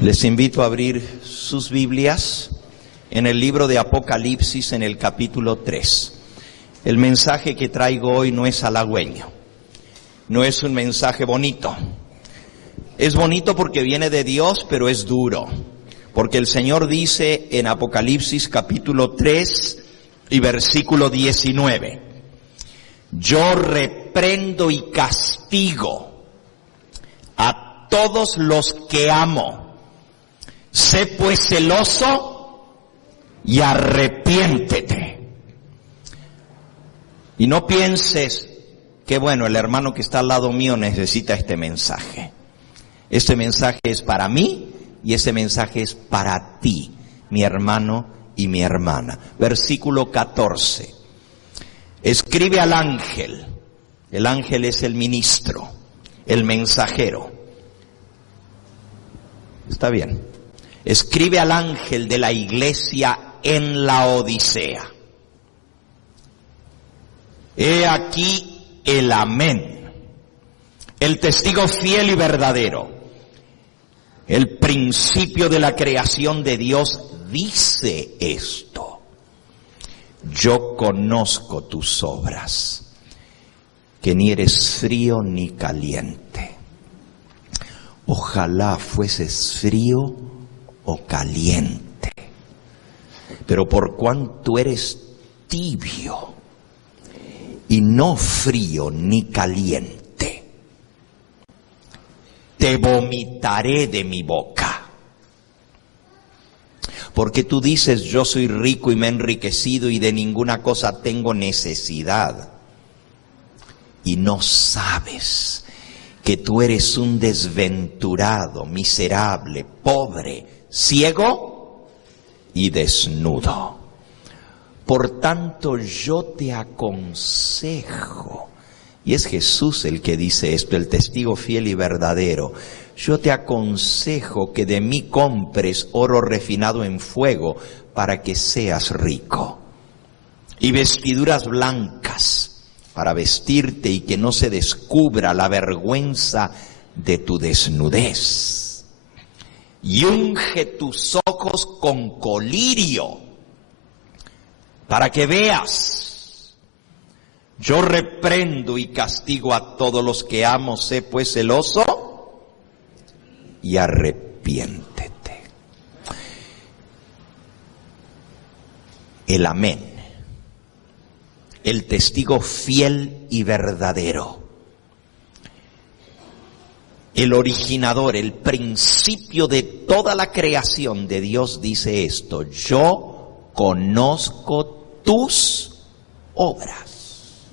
Les invito a abrir sus Biblias en el libro de Apocalipsis en el capítulo 3. El mensaje que traigo hoy no es halagüeño, no es un mensaje bonito. Es bonito porque viene de Dios, pero es duro. Porque el Señor dice en Apocalipsis capítulo 3 y versículo 19, yo reprendo y castigo a todos los que amo. Sé pues celoso y arrepiéntete. Y no pienses que bueno, el hermano que está al lado mío necesita este mensaje. Este mensaje es para mí y este mensaje es para ti, mi hermano y mi hermana. Versículo 14. Escribe al ángel. El ángel es el ministro, el mensajero. Está bien. Escribe al ángel de la iglesia en la Odisea. He aquí el amén, el testigo fiel y verdadero, el principio de la creación de Dios dice esto. Yo conozco tus obras, que ni eres frío ni caliente. Ojalá fueses frío o caliente, pero por cuanto eres tibio y no frío ni caliente, te vomitaré de mi boca. Porque tú dices, yo soy rico y me he enriquecido y de ninguna cosa tengo necesidad, y no sabes que tú eres un desventurado, miserable, pobre, ciego y desnudo. Por tanto, yo te aconsejo, y es Jesús el que dice esto, el testigo fiel y verdadero, yo te aconsejo que de mí compres oro refinado en fuego para que seas rico, y vestiduras blancas para vestirte y que no se descubra la vergüenza de tu desnudez. Y unge tus ojos con colirio, para que veas. Yo reprendo y castigo a todos los que amo, sé pues celoso y arrepiéntete. El amén, el testigo fiel y verdadero, el originador, el principio de toda la creación de Dios dice esto: yo conozco tus obras.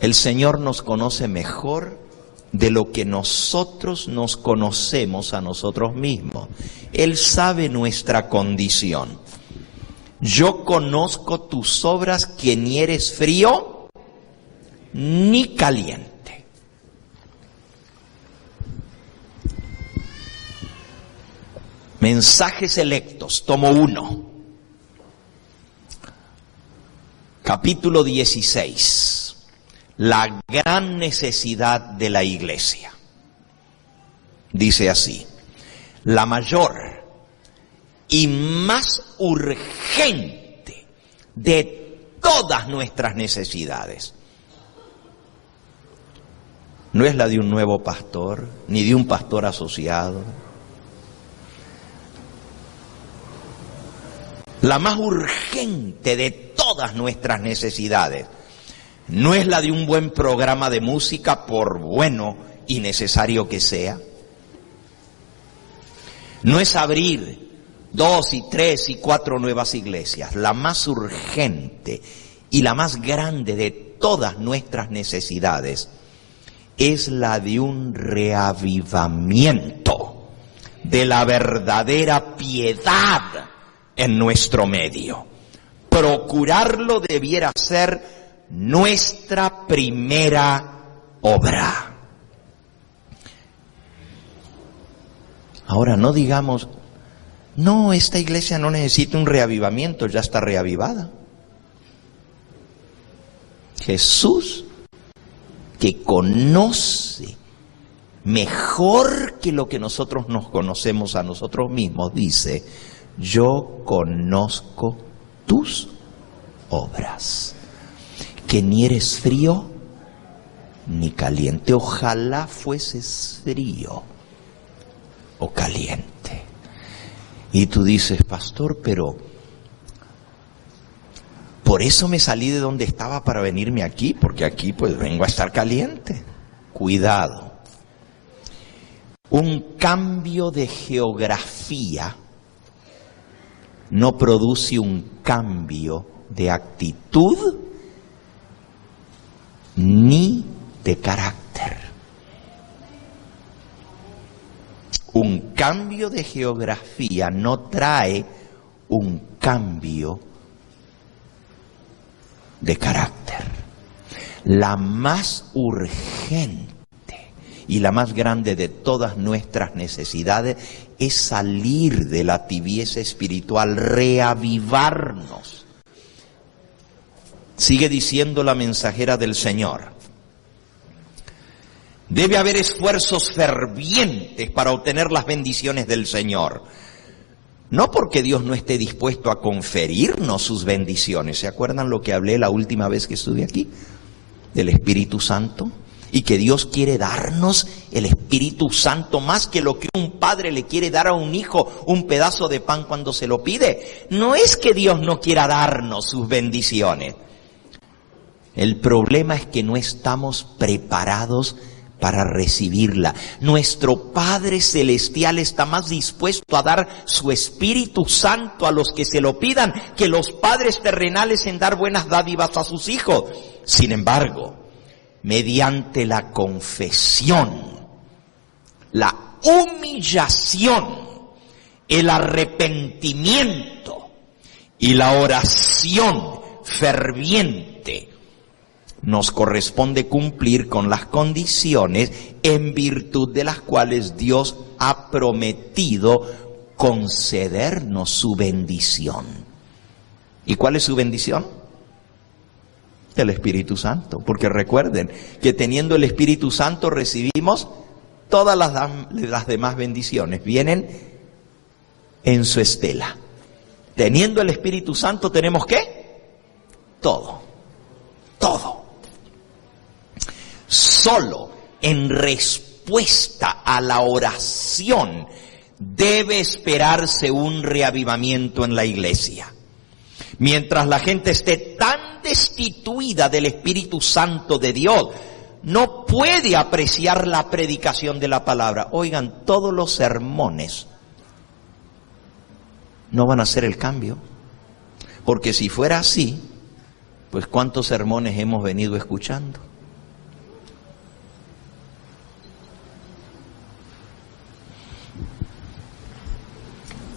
El Señor nos conoce mejor de lo que nosotros nos conocemos a nosotros mismos. Él sabe nuestra condición. Yo conozco tus obras, que ni eres frío ni caliente. Mensajes selectos, tomo 1. Capítulo 16. La gran necesidad de la iglesia. Dice así: la mayor y más urgente de todas nuestras necesidades no es la de un nuevo pastor, ni de un pastor asociado. La más urgente de todas nuestras necesidades no es la de un buen programa de música, por bueno y necesario que sea. No es abrir 2 y 3 y 4 nuevas iglesias. La más urgente y la más grande de todas nuestras necesidades es la de un reavivamiento de la verdadera piedad en nuestro medio. Procurarlo debiera ser nuestra primera obra. Ahora no digamos, no, esta iglesia no necesita un reavivamiento, ya está reavivada. Jesús, que conoce mejor que lo que nosotros nos conocemos a nosotros mismos, dice: yo conozco tus obras, que ni eres frío ni caliente. Ojalá fueses frío o caliente. Y tú dices: pastor, pero por eso me salí de donde estaba para venirme aquí, porque aquí pues vengo a estar caliente. Cuidado. Un cambio de geografía no produce un cambio de actitud ni de carácter. Un cambio de geografía no trae un cambio de carácter. La más urgente y la más grande de todas nuestras necesidades es salir de la tibieza espiritual, reavivarnos. Sigue diciendo la mensajera del Señor: debe haber esfuerzos fervientes para obtener las bendiciones del Señor. No porque Dios no esté dispuesto a conferirnos sus bendiciones. ¿Se acuerdan lo que hablé la última vez que estuve aquí? Del Espíritu Santo. Y que Dios quiere darnos el Espíritu Santo más que lo que un padre le quiere dar a un hijo, un pedazo de pan cuando se lo pide. No es que Dios no quiera darnos sus bendiciones. El problema es que no estamos preparados para recibirla. Nuestro Padre Celestial está más dispuesto a dar su Espíritu Santo a los que se lo pidan que los padres terrenales en dar buenas dádivas a sus hijos. Sin embargo, mediante la confesión, la humillación, el arrepentimiento y la oración ferviente, nos corresponde cumplir con las condiciones en virtud de las cuales Dios ha prometido concedernos su bendición. ¿Y cuál es su bendición? El Espíritu Santo. Porque recuerden que teniendo el Espíritu Santo recibimos todas las demás bendiciones. Vienen en su estela. Teniendo el Espíritu Santo tenemos ¿qué? Todo. Todo. Solo en respuesta a la oración debe esperarse un reavivamiento en la iglesia. Mientras la gente esté tan destituida del Espíritu Santo de Dios, no puede apreciar la predicación de la palabra. Oigan, todos los sermones no van a hacer el cambio. Porque si fuera así, pues ¿cuántos sermones hemos venido escuchando?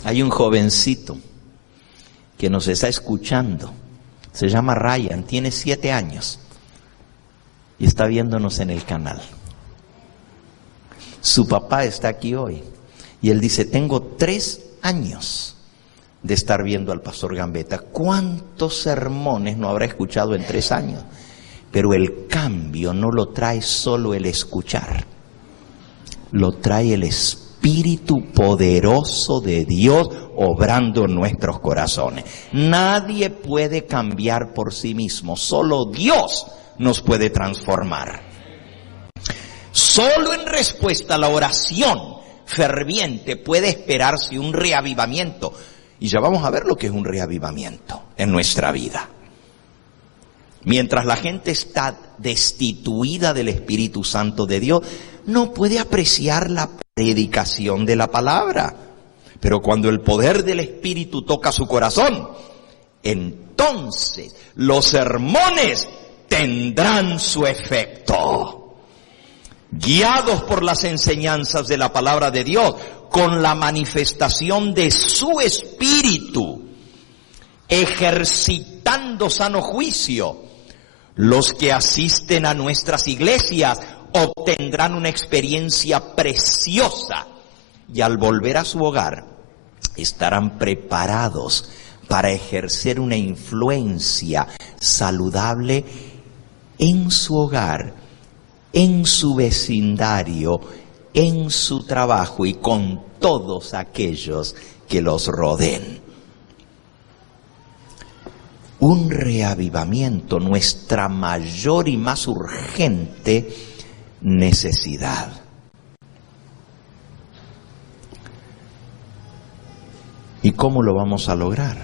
Hay un jovencito que nos está escuchando, se llama Ryan, tiene 7 años y está viéndonos en el canal. Su papá está aquí hoy y él dice: tengo 3 años de estar viendo al pastor Gambetta. ¿Cuántos sermones no habrá escuchado en 3 años? Pero el cambio no lo trae solo el escuchar, lo trae el Espíritu poderoso de Dios obrando en nuestros corazones. Nadie puede cambiar por sí mismo, solo Dios nos puede transformar. Solo en respuesta a la oración ferviente puede esperarse un reavivamiento. Y ya vamos a ver lo que es un reavivamiento en nuestra vida. Mientras la gente está destituida del Espíritu Santo de Dios, no puede apreciar la predicación de la palabra. Pero cuando el poder del Espíritu toca su corazón, entonces los sermones tendrán su efecto. Guiados por las enseñanzas de la palabra de Dios, con la manifestación de su Espíritu, ejercitando sano juicio, los que asisten a nuestras iglesias obtendrán una experiencia preciosa y al volver a su hogar estarán preparados para ejercer una influencia saludable en su hogar, en su vecindario en su trabajo y con todos aquellos que los rodeen. Un reavivamiento, nuestra mayor y más urgente necesidad. ¿Y cómo lo vamos a lograr?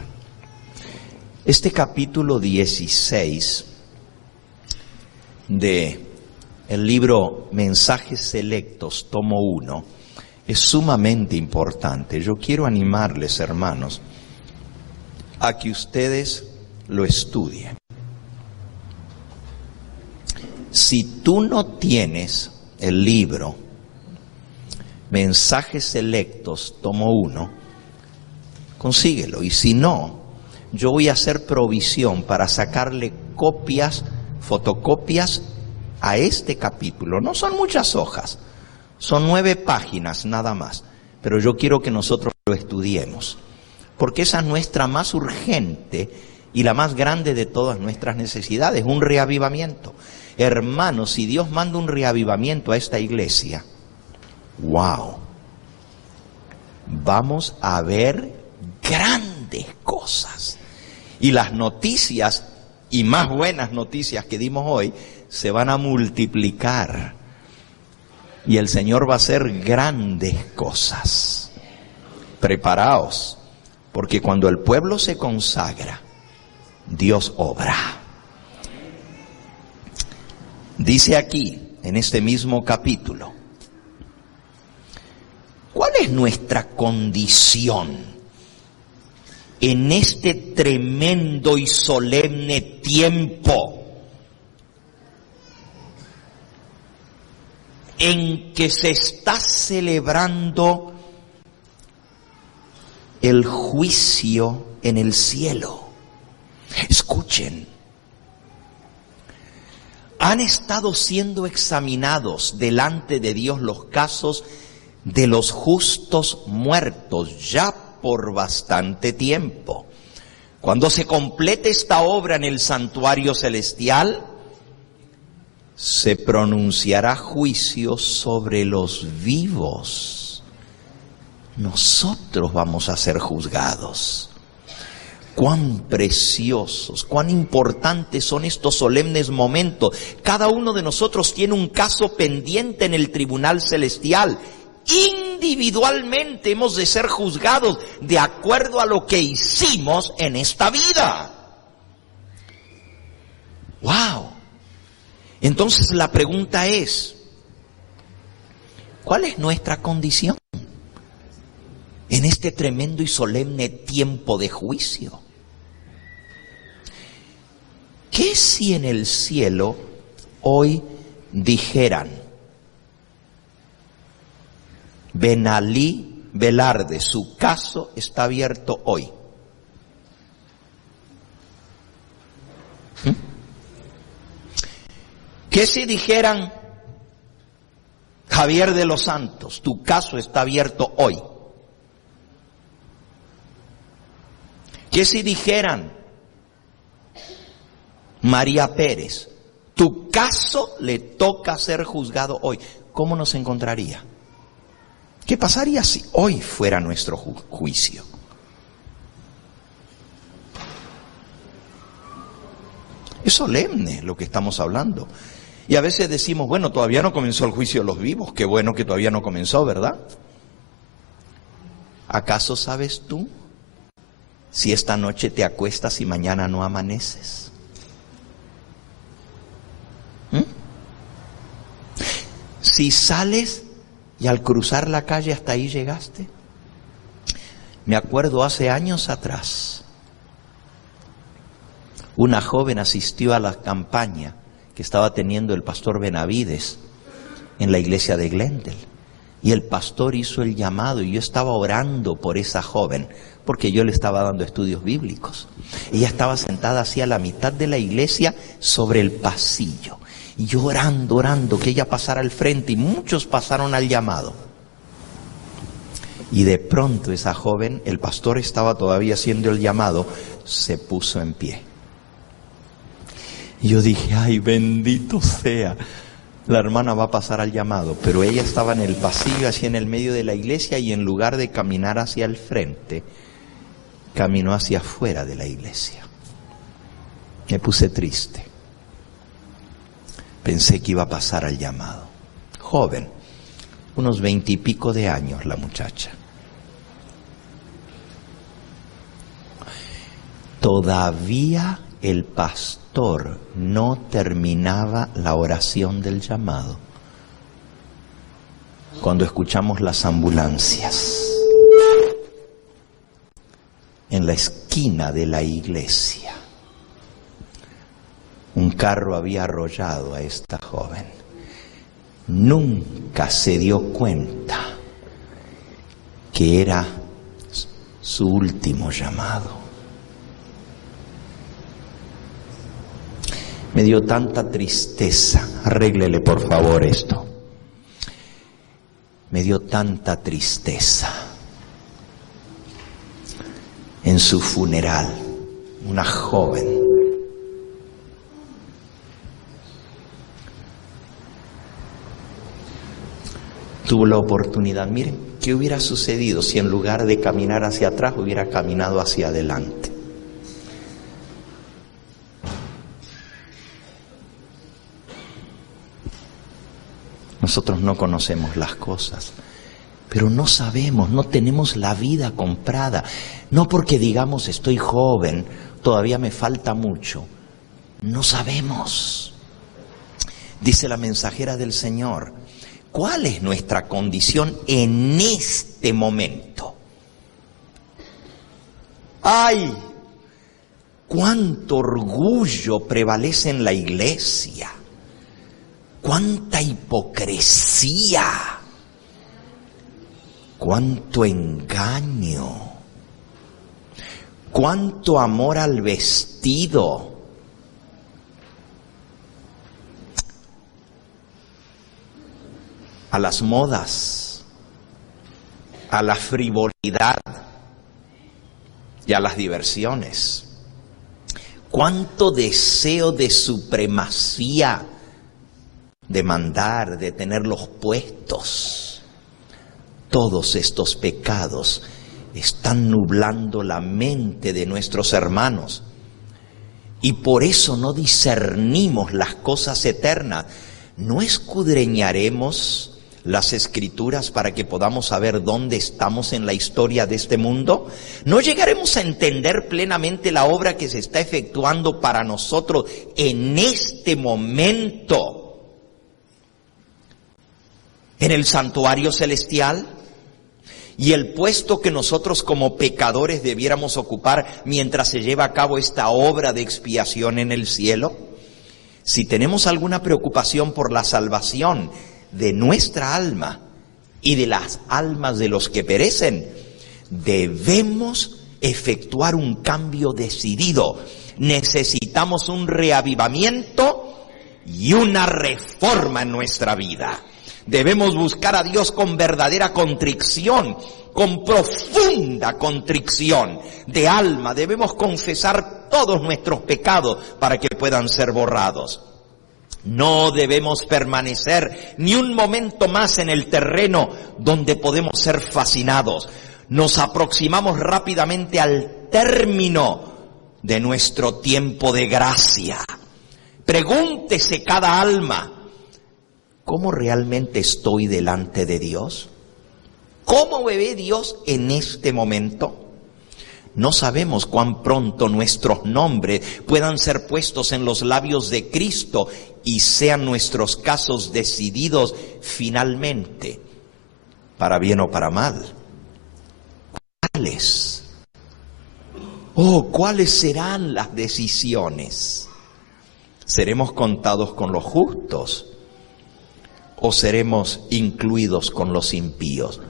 Este capítulo 16 de el libro Mensajes Selectos, tomo 1, es sumamente importante. Yo quiero animarles, hermanos, a que ustedes lo estudien. Si tú no tienes el libro Mensajes Selectos, tomo 1, consíguelo. Y si no, yo voy a hacer provisión para sacarle copias, fotocopias a este capítulo. No son muchas hojas, son 9 páginas nada más, pero yo quiero que nosotros lo estudiemos, porque esa es nuestra más urgente y la más grande de todas nuestras necesidades, un reavivamiento. Hermanos, si Dios manda un reavivamiento a esta iglesia, wow, vamos a ver grandes cosas. Y las noticias, y más buenas noticias que dimos hoy, se van a multiplicar. Y el Señor va a hacer grandes cosas. Preparaos, porque cuando el pueblo se consagra, Dios obra. Dice aquí, en este mismo capítulo, ¿cuál es nuestra condición en este tremendo y solemne tiempo en que se está celebrando el juicio en el cielo? Escuchen, han estado siendo examinados delante de Dios los casos de los justos muertos ya por bastante tiempo. Cuando se complete esta obra en el santuario celestial, se pronunciará juicio sobre los vivos. Nosotros vamos a ser juzgados. Cuán preciosos, cuán importantes son estos solemnes momentos. Cada uno de nosotros tiene un caso pendiente en el tribunal celestial. Individualmente hemos de ser juzgados de acuerdo a lo que hicimos en esta vida. ¡Wow! Entonces la pregunta es, ¿cuál es nuestra condición en este tremendo y solemne tiempo de juicio? ¿Qué si en el cielo hoy dijeran: Benalí Velarde, su caso está abierto hoy? ¿Qué si dijeran: Javier de los Santos, tu caso está abierto hoy? ¿Qué si dijeran: María Pérez, tu caso le toca ser juzgado hoy? ¿Cómo nos encontraría? ¿Qué pasaría si hoy fuera nuestro juicio? Es solemne lo que estamos hablando. Y a veces decimos, bueno, todavía no comenzó el juicio de los vivos. Qué bueno que todavía no comenzó, ¿verdad? ¿Acaso sabes tú si esta noche te acuestas y mañana no amaneces? Si sales y al cruzar la calle hasta ahí llegaste. Me acuerdo hace años atrás, una joven asistió a la campaña que estaba teniendo el pastor Benavides en la iglesia de Glendale. Y el pastor hizo el llamado y yo estaba orando por esa joven, porque yo le estaba dando estudios bíblicos. Ella estaba sentada así a la mitad de la iglesia sobre el pasillo. Y yo orando, que ella pasara al frente, y muchos pasaron al llamado. Y de pronto esa joven, el pastor estaba todavía haciendo el llamado, se puso en pie. Y yo dije, ay, bendito sea, La hermana va a pasar al llamado, pero ella estaba en el pasillo, así en el medio de la iglesia, y en lugar de caminar hacia el frente, caminó hacia afuera de la iglesia. Me puse triste. Pensé que iba a pasar al llamado. Joven, unos 20 y pico de años la muchacha. Todavía el pastor no terminaba la oración del llamado cuando escuchamos las ambulancias en la esquina de la iglesia. Un carro había arrollado a esta joven. Nunca se dio cuenta que era su último llamado. Me dio tanta tristeza. Arréglele por favor esto. Me dio tanta tristeza. En su funeral, una joven tuvo la oportunidad. Miren, ¿qué hubiera sucedido si en lugar de caminar hacia atrás hubiera caminado hacia adelante? Nosotros no conocemos las cosas, pero no sabemos, no tenemos la vida comprada. No porque digamos estoy joven, todavía me falta mucho. No sabemos. Dice la mensajera del Señor, ¿cuál es nuestra condición en este momento? ¡Ay! ¡Cuánto orgullo prevalece en la iglesia! ¡Cuánta hipocresía! ¡Cuánto engaño! ¡Cuánto amor al vestido! A las modas, a la frivolidad y a las diversiones. ¡Cuánto deseo de supremacía! De mandar, de tener los puestos. Todos estos pecados están nublando la mente de nuestros hermanos. Y por eso no discernimos las cosas eternas. ¿No escudriñaremos las Escrituras para que podamos saber dónde estamos en la historia de este mundo? ¿No llegaremos a entender plenamente la obra que se está efectuando para nosotros en este momento? En el santuario celestial, y el puesto que nosotros como pecadores debiéramos ocupar mientras se lleva a cabo esta obra de expiación en el cielo. Si tenemos alguna preocupación por la salvación de nuestra alma y de las almas de los que perecen, debemos efectuar un cambio decidido. Necesitamos un reavivamiento y una reforma en nuestra vida. Debemos buscar a Dios con verdadera contrición, con profunda contrición de alma. Debemos confesar todos nuestros pecados para que puedan ser borrados. No debemos permanecer ni un momento más en el terreno donde podemos ser fascinados. Nos aproximamos rápidamente al término de nuestro tiempo de gracia. Pregúntese cada alma, ¿cómo realmente estoy delante de Dios? ¿Cómo me ve Dios en este momento? No sabemos cuán pronto nuestros nombres puedan ser puestos en los labios de Cristo y sean nuestros casos decididos finalmente, para bien o para mal. ¿Cuáles? ¿Cuáles serán las decisiones? ¿Seremos contados con los justos o seremos incluidos con los impíos?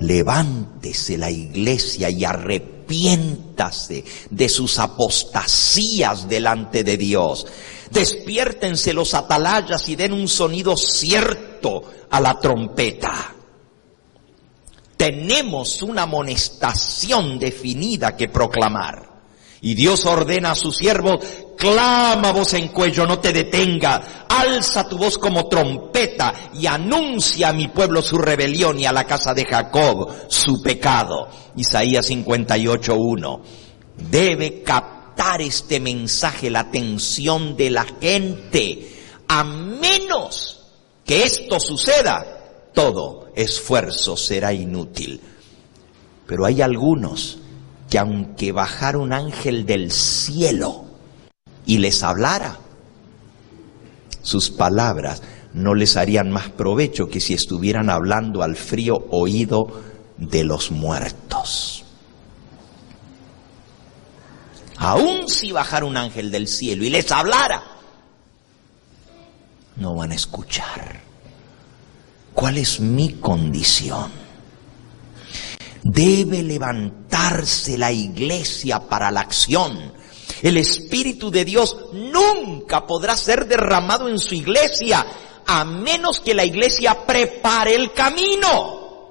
Levántese la iglesia y arrepiéntase de sus apostasías delante de Dios. Despiértense los atalayas y den un sonido cierto a la trompeta. Tenemos una amonestación definida que proclamar. Y Dios ordena a sus siervos: clama voz en cuello, no te detenga, alza tu voz como trompeta y anuncia a mi pueblo su rebelión y a la casa de Jacob su pecado. Isaías 58:1. Debe captar este mensaje la atención de la gente. A menos que esto suceda, todo esfuerzo será inútil. Pero hay algunos que aunque bajara un ángel del cielo y les hablara, sus palabras no les harían más provecho que si estuvieran hablando al frío oído de los muertos. Aun si bajara un ángel del cielo y les hablara, no van a escuchar. ¿Cuál es mi condición? Debe levantarse la iglesia para la acción. El Espíritu de Dios nunca podrá ser derramado en su iglesia a menos que la iglesia prepare el camino.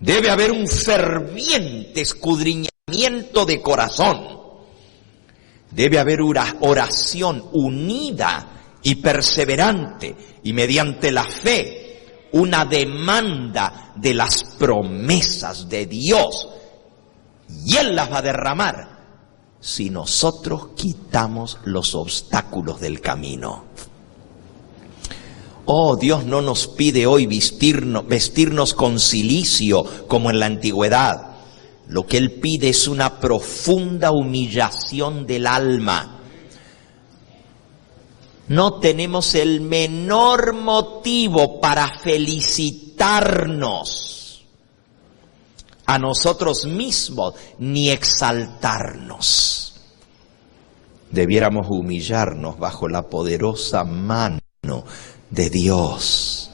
Debe haber un ferviente escudriñamiento de corazón. Debe haber oración unida y perseverante, y mediante la fe una demanda de las promesas de Dios, y Él las va a derramar si nosotros quitamos los obstáculos del camino. Oh, Dios no nos pide hoy vestirnos con cilicio como en la antigüedad. Lo que Él pide es una profunda humillación del alma. No tenemos el menor motivo para felicitarnos a nosotros mismos ni exaltarnos. Debiéramos humillarnos bajo la poderosa mano de Dios.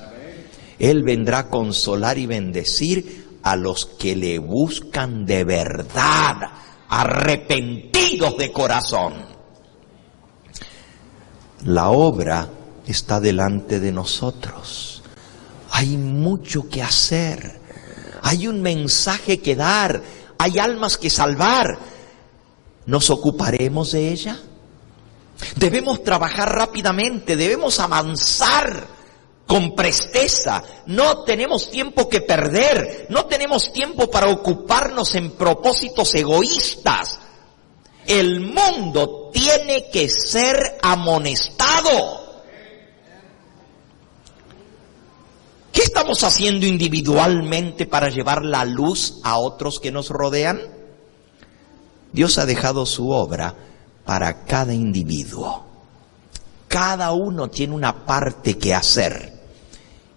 Él vendrá a consolar y bendecir a los que le buscan de verdad, arrepentidos de corazón. La obra está delante de nosotros. Hay mucho que hacer. Hay un mensaje que dar. Hay almas que salvar. ¿Nos ocuparemos de ella? Debemos trabajar rápidamente. Debemos avanzar con presteza. No tenemos tiempo que perder. No tenemos tiempo para ocuparnos en propósitos egoístas. El mundo tiene que ser amonestado. ¿Qué estamos haciendo individualmente para llevar la luz a otros que nos rodean? Dios ha dejado su obra para cada individuo. Cada uno tiene una parte que hacer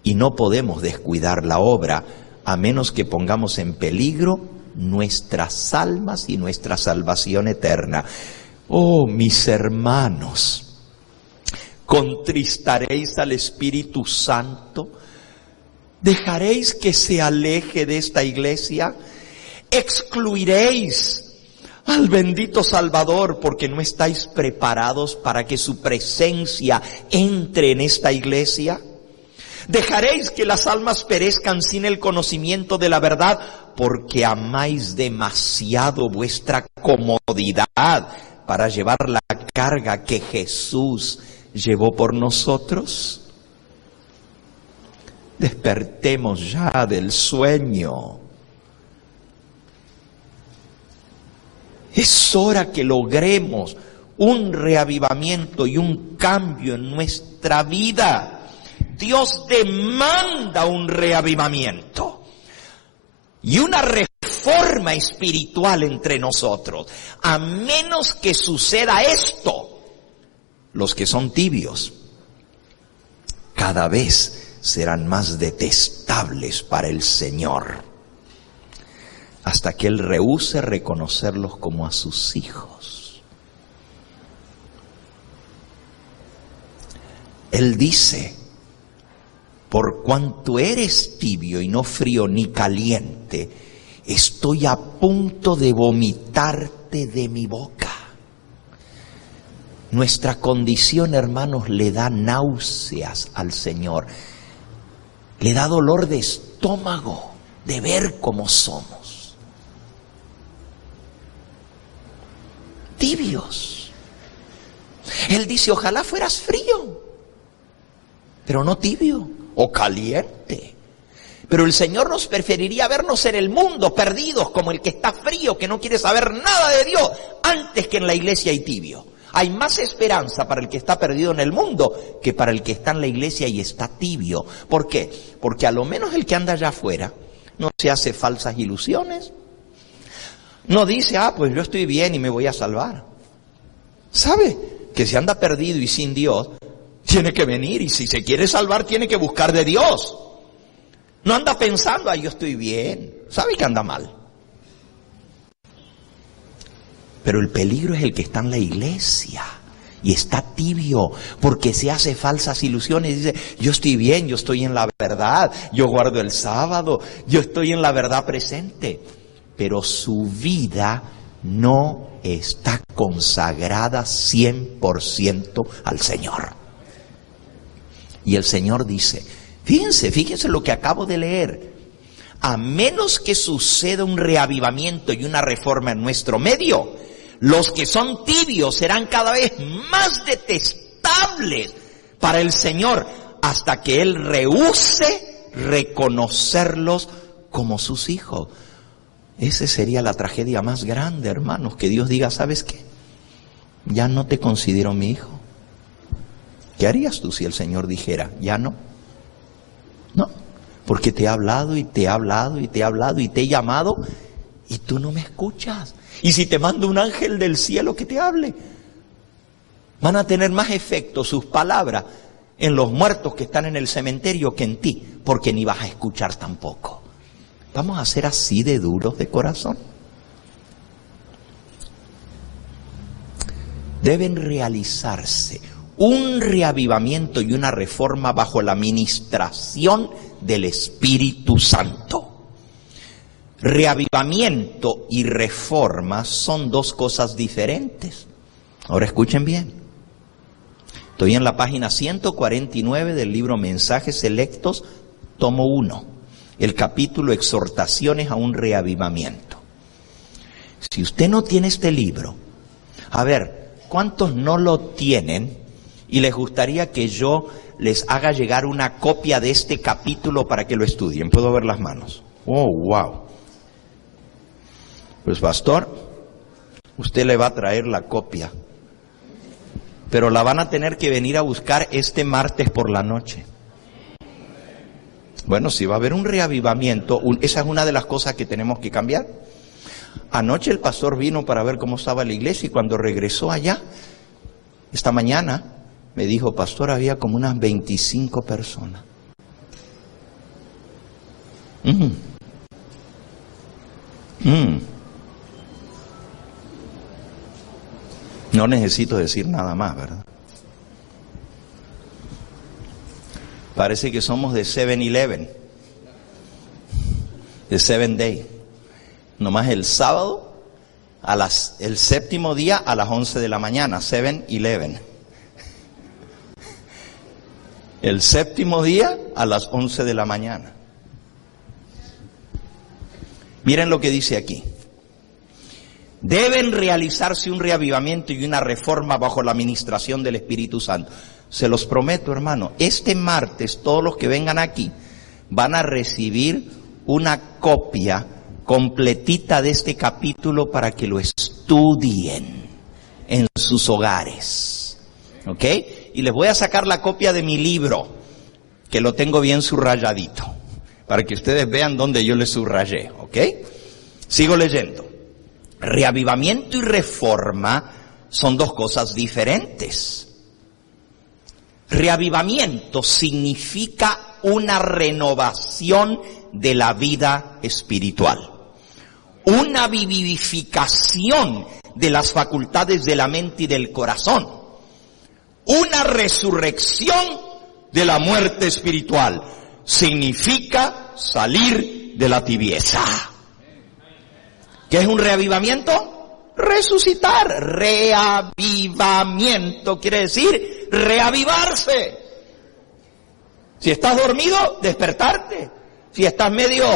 y no podemos descuidar la obra a menos que pongamos en peligro nuestras almas y nuestra salvación eterna. Oh, mis hermanos, ¿contristaréis al Espíritu Santo? ¿Dejaréis que se aleje de esta iglesia? ¿Excluiréis al bendito Salvador porque no estáis preparados para que su presencia entre en esta iglesia? ¿Dejaréis que las almas perezcan sin el conocimiento de la verdad porque amáis demasiado vuestra comodidad para llevar la carga que Jesús llevó por nosotros? Despertemos ya del sueño. Es hora que logremos un reavivamiento y un cambio en nuestra vida. Dios demanda un reavivamiento y una reforma espiritual entre nosotros. A menos que suceda esto, los que son tibios cada vez serán más detestables para el Señor, hasta que Él rehúse reconocerlos como a sus hijos. Él dice: por cuanto eres tibio y no frío ni caliente, estoy a punto de vomitarte de mi boca. Nuestra condición, hermanos, le da náuseas al Señor. Le da dolor de estómago de ver cómo somos. tibios. Él dice, ojalá fueras frío, pero no tibio o caliente. Pero el Señor nos preferiría vernos en el mundo perdidos como el que está frío, que no quiere saber nada de Dios, antes que en la iglesia y tibio. Hay más esperanza para el que está perdido en el mundo que para el que está en la iglesia y está tibio. ¿Por qué? Porque a lo menos el que anda allá afuera no se hace falsas ilusiones. No dice, pues yo estoy bien y me voy a salvar. ¿Sabe? Que si anda perdido y sin Dios, tiene que venir, y si se quiere salvar tiene que buscar de Dios. No anda pensando, yo estoy bien. ¿Sabe que anda mal? Pero el peligro es el que está en la iglesia y está tibio porque se hace falsas ilusiones y dice, yo estoy bien, yo estoy en la verdad, yo guardo el sábado, yo estoy en la verdad presente. Pero su vida no está consagrada 100% al Señor. Y el Señor dice, fíjense lo que acabo de leer. A menos que suceda un reavivamiento y una reforma en nuestro medio, los que son tibios serán cada vez más detestables para el Señor hasta que Él rehúse reconocerlos como sus hijos. Esa sería la tragedia más grande, hermanos, que Dios diga, ¿sabes qué? Ya no te considero mi hijo. ¿Qué harías tú si el Señor dijera, ya no? No, porque te he hablado y te he hablado y te he hablado y te he llamado y tú no me escuchas. Y si te mando un ángel del cielo que te hable, van a tener más efecto sus palabras en los muertos que están en el cementerio que en ti, porque ni vas a escuchar tampoco. ¿Vamos a ser así de duros de corazón? Deben realizarse un reavivamiento y una reforma bajo la ministración del Espíritu Santo. Reavivamiento y reforma son dos cosas diferentes. Ahora escuchen bien. Estoy en la página 149 del libro Mensajes Selectos, tomo 1, el capítulo Exhortaciones a un reavivamiento. Si usted no tiene este libro, a ver, ¿cuántos no lo tienen y les gustaría que yo les haga llegar una copia de este capítulo para que lo estudien? ¿Puedo ver las manos? Oh, wow. Pues pastor, usted le va a traer la copia, pero la van a tener que venir a buscar este martes por la noche. Bueno, si va a haber un reavivamiento, esa es una de las cosas que tenemos que cambiar. Anoche el pastor vino para ver cómo estaba la iglesia y cuando regresó allá, esta mañana, me dijo, pastor, había como unas 25 personas. No necesito decir nada más, ¿verdad? Parece que somos de 7-Eleven, de 7 Day. Nomás el sábado, el séptimo día a las 11 de la mañana, 7-Eleven. El séptimo día a las 11 de la mañana. Miren lo que dice aquí. Deben realizarse un reavivamiento y una reforma bajo la administración del Espíritu Santo. Se los prometo, hermano, este martes todos los que vengan aquí van a recibir una copia completita de este capítulo para que lo estudien en sus hogares. ¿Ok? Y les voy a sacar la copia de mi libro, que lo tengo bien subrayadito, para que ustedes vean dónde yo les subrayé. ¿Ok? Sigo leyendo. Reavivamiento y reforma son dos cosas diferentes. Reavivamiento significa una renovación de la vida espiritual, una vivificación de las facultades de la mente y del corazón, una resurrección de la muerte espiritual. Significa salir de la tibieza. ¿Qué es un reavivamiento? Resucitar. Reavivamiento quiere decir reavivarse. Si estás dormido, despertarte. Si estás medio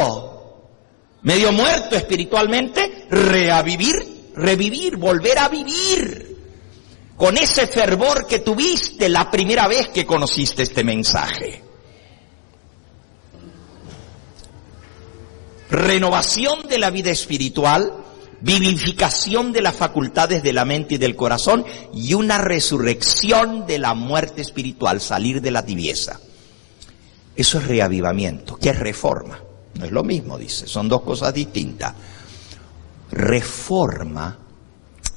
muerto espiritualmente, revivir. revivir, volver a vivir con ese fervor que tuviste la primera vez que conociste este mensaje. Renovación de la vida espiritual, vivificación de las facultades de la mente y del corazón y una resurrección de la muerte espiritual, salir de la tibieza. Eso es reavivamiento. ¿Qué es reforma? No es lo mismo, dice, son dos cosas distintas. Reforma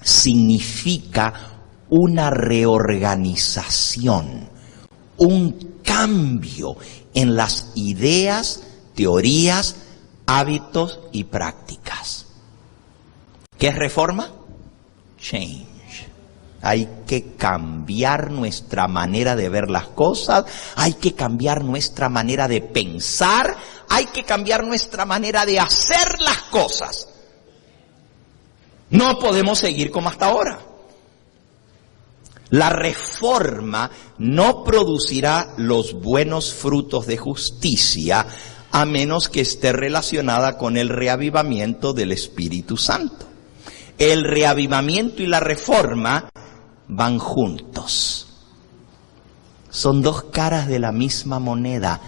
significa una reorganización, un cambio en las ideas, teorías, hábitos y prácticas. ¿Qué es reforma? Change. Hay que cambiar nuestra manera de ver las cosas, hay que cambiar nuestra manera de pensar, hay que cambiar nuestra manera de hacer las cosas. No podemos seguir como hasta ahora. La reforma no producirá los buenos frutos de justicia a menos que esté relacionada con el reavivamiento del Espíritu Santo. El reavivamiento y la reforma van juntos. Son dos caras de la misma moneda.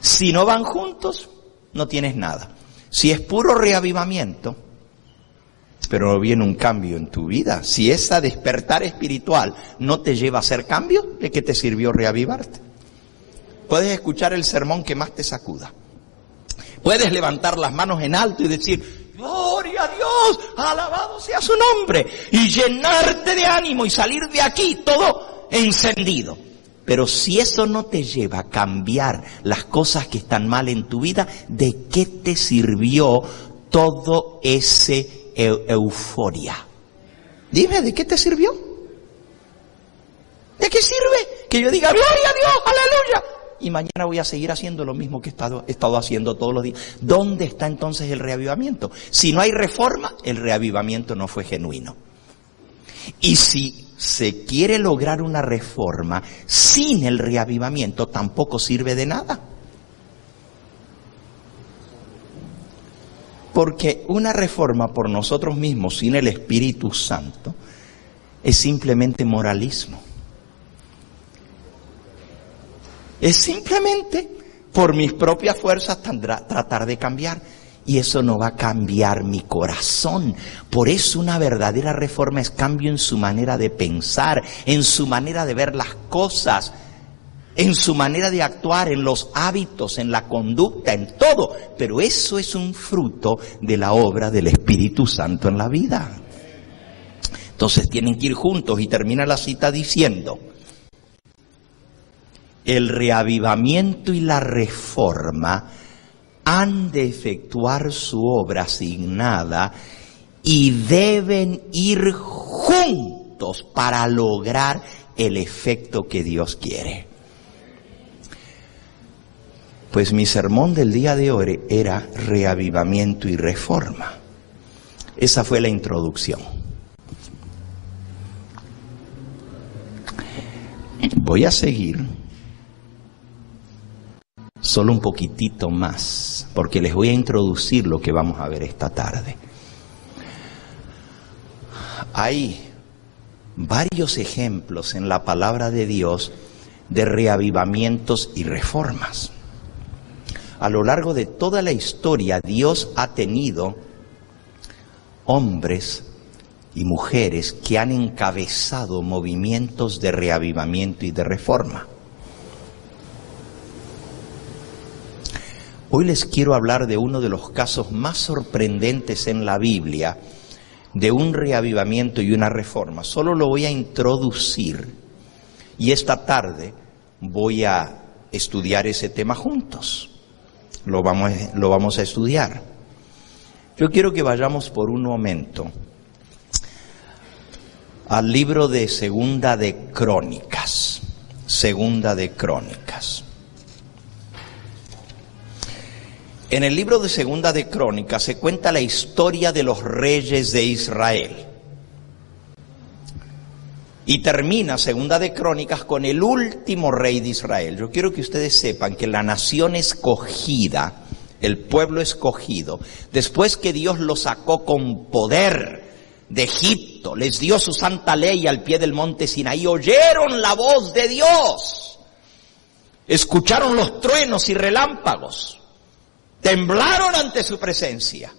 Si no van juntos, no tienes nada. Si es puro reavivamiento, pero no viene un cambio en tu vida, si esa despertar espiritual no te lleva a hacer cambio, ¿de qué te sirvió reavivarte? Puedes escuchar el sermón que más te sacuda. Puedes levantar las manos en alto y decir, gloria a Dios, alabado sea su nombre, y llenarte de ánimo y salir de aquí todo encendido. Pero si eso no te lleva a cambiar las cosas que están mal en tu vida, ¿de qué te sirvió todo ese euforia? Dime, ¿de qué te sirvió? ¿De qué sirve que yo diga, gloria a Dios, aleluya, y mañana voy a seguir haciendo lo mismo que he estado haciendo todos los días? ¿Dónde está entonces el reavivamiento? Si no hay reforma, el reavivamiento no fue genuino. Y si se quiere lograr una reforma sin el reavivamiento, tampoco sirve de nada. Porque una reforma por nosotros mismos sin el Espíritu Santo es simplemente moralismo. Es simplemente por mis propias fuerzas tratar de cambiar. Y eso no va a cambiar mi corazón. Por eso una verdadera reforma es cambio en su manera de pensar, en su manera de ver las cosas, en su manera de actuar, en los hábitos, en la conducta, en todo. Pero eso es un fruto de la obra del Espíritu Santo en la vida. Entonces tienen que ir juntos y termina la cita diciendo: el reavivamiento y la reforma han de efectuar su obra asignada y deben ir juntos para lograr el efecto que Dios quiere. Pues mi sermón del día de hoy era reavivamiento y reforma. Esa fue la introducción. Voy a seguir solo un poquitito más, porque les voy a introducir lo que vamos a ver esta tarde. Hay varios ejemplos en la palabra de Dios de reavivamientos y reformas. A lo largo de toda la historia, Dios ha tenido hombres y mujeres que han encabezado movimientos de reavivamiento y de reforma. Hoy les quiero hablar de uno de los casos más sorprendentes en la Biblia, de un reavivamiento y una reforma. Solo lo voy a introducir y esta tarde voy a estudiar ese tema juntos. Lo vamos a estudiar. Yo quiero que vayamos por un momento al libro de Segunda de Crónicas. Segunda de Crónicas. En el libro de Segunda de Crónicas se cuenta la historia de los reyes de Israel. Y termina Segunda de Crónicas con el último rey de Israel. Yo quiero que ustedes sepan que la nación escogida el pueblo escogido, después que Dios los sacó con poder de Egipto, les dio su santa ley al pie del monte Sinaí, oyeron la voz de Dios, escucharon los truenos y relámpagos, temblaron ante su presencia,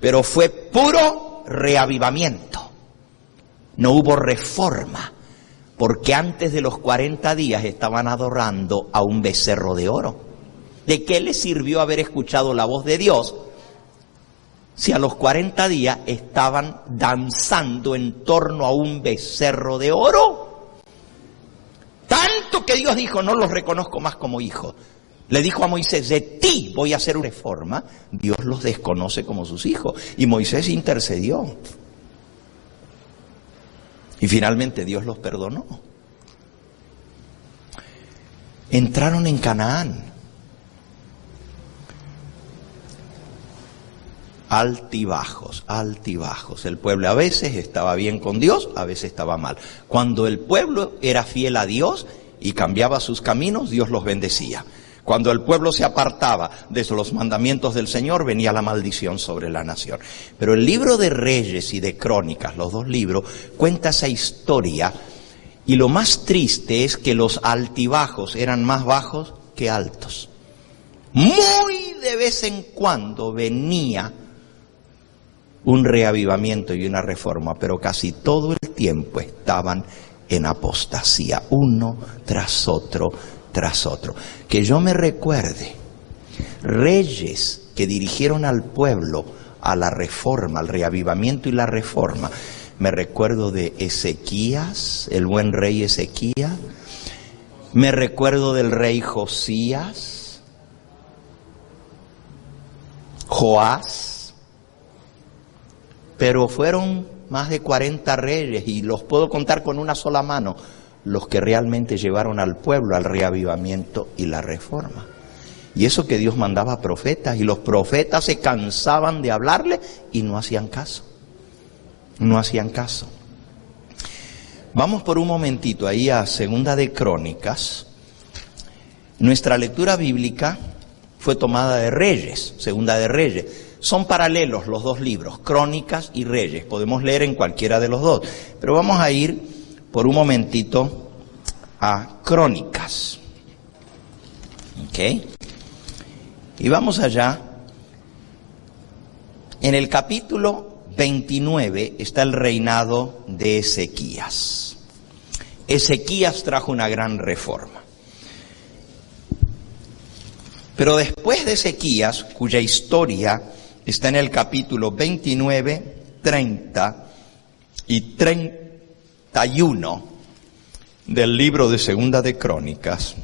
pero fue puro reavivamiento, no hubo reforma, porque antes de los 40 días estaban adorando a un becerro de oro. ¿De qué les sirvió haber escuchado la voz de Dios si a los 40 días estaban danzando en torno a un becerro de oro? Tanto que Dios dijo, no los reconozco más como hijos. Le dijo a Moisés, de ti voy a hacer una reforma. Dios los desconoce como sus hijos. Y Moisés intercedió. Y finalmente Dios los perdonó. Entraron en Canaán. Altibajos, altibajos. El pueblo a veces estaba bien con Dios, a veces estaba mal. Cuando el pueblo era fiel a Dios y cambiaba sus caminos, Dios los bendecía. Cuando el pueblo se apartaba de los mandamientos del Señor, venía la maldición sobre la nación. Pero el libro de Reyes y de Crónicas, los dos libros, cuenta esa historia. Y lo más triste es que los altibajos eran más bajos que altos. Muy de vez en cuando venía un reavivamiento y una reforma, pero casi todo el tiempo estaban en apostasía, uno tras otro, tras otro. Que yo me recuerde, reyes que dirigieron al pueblo a la reforma, al reavivamiento y la reforma. Me recuerdo de Ezequías, el buen rey Ezequías. Me recuerdo del rey Josías, Joás. Pero fueron más de 40 reyes y los puedo contar con una sola mano, los que realmente llevaron al pueblo al reavivamiento y la reforma. Y eso que Dios mandaba profetas, y los profetas se cansaban de hablarle y no hacían caso. No hacían caso. Vamos por un momentito ahí a Segunda de Crónicas. Nuestra lectura bíblica fue tomada de Reyes, Segunda de Reyes. Son paralelos los dos libros, Crónicas y Reyes. Podemos leer en cualquiera de los dos. Pero vamos a ir por un momentito a Crónicas. ¿Ok? Y vamos allá. En el capítulo 29 está el reinado de Ezequías. Ezequías trajo una gran reforma. Pero después de Ezequías, cuya historia está en el capítulo 29, 30 y 31 del libro de Segunda de Crónicas,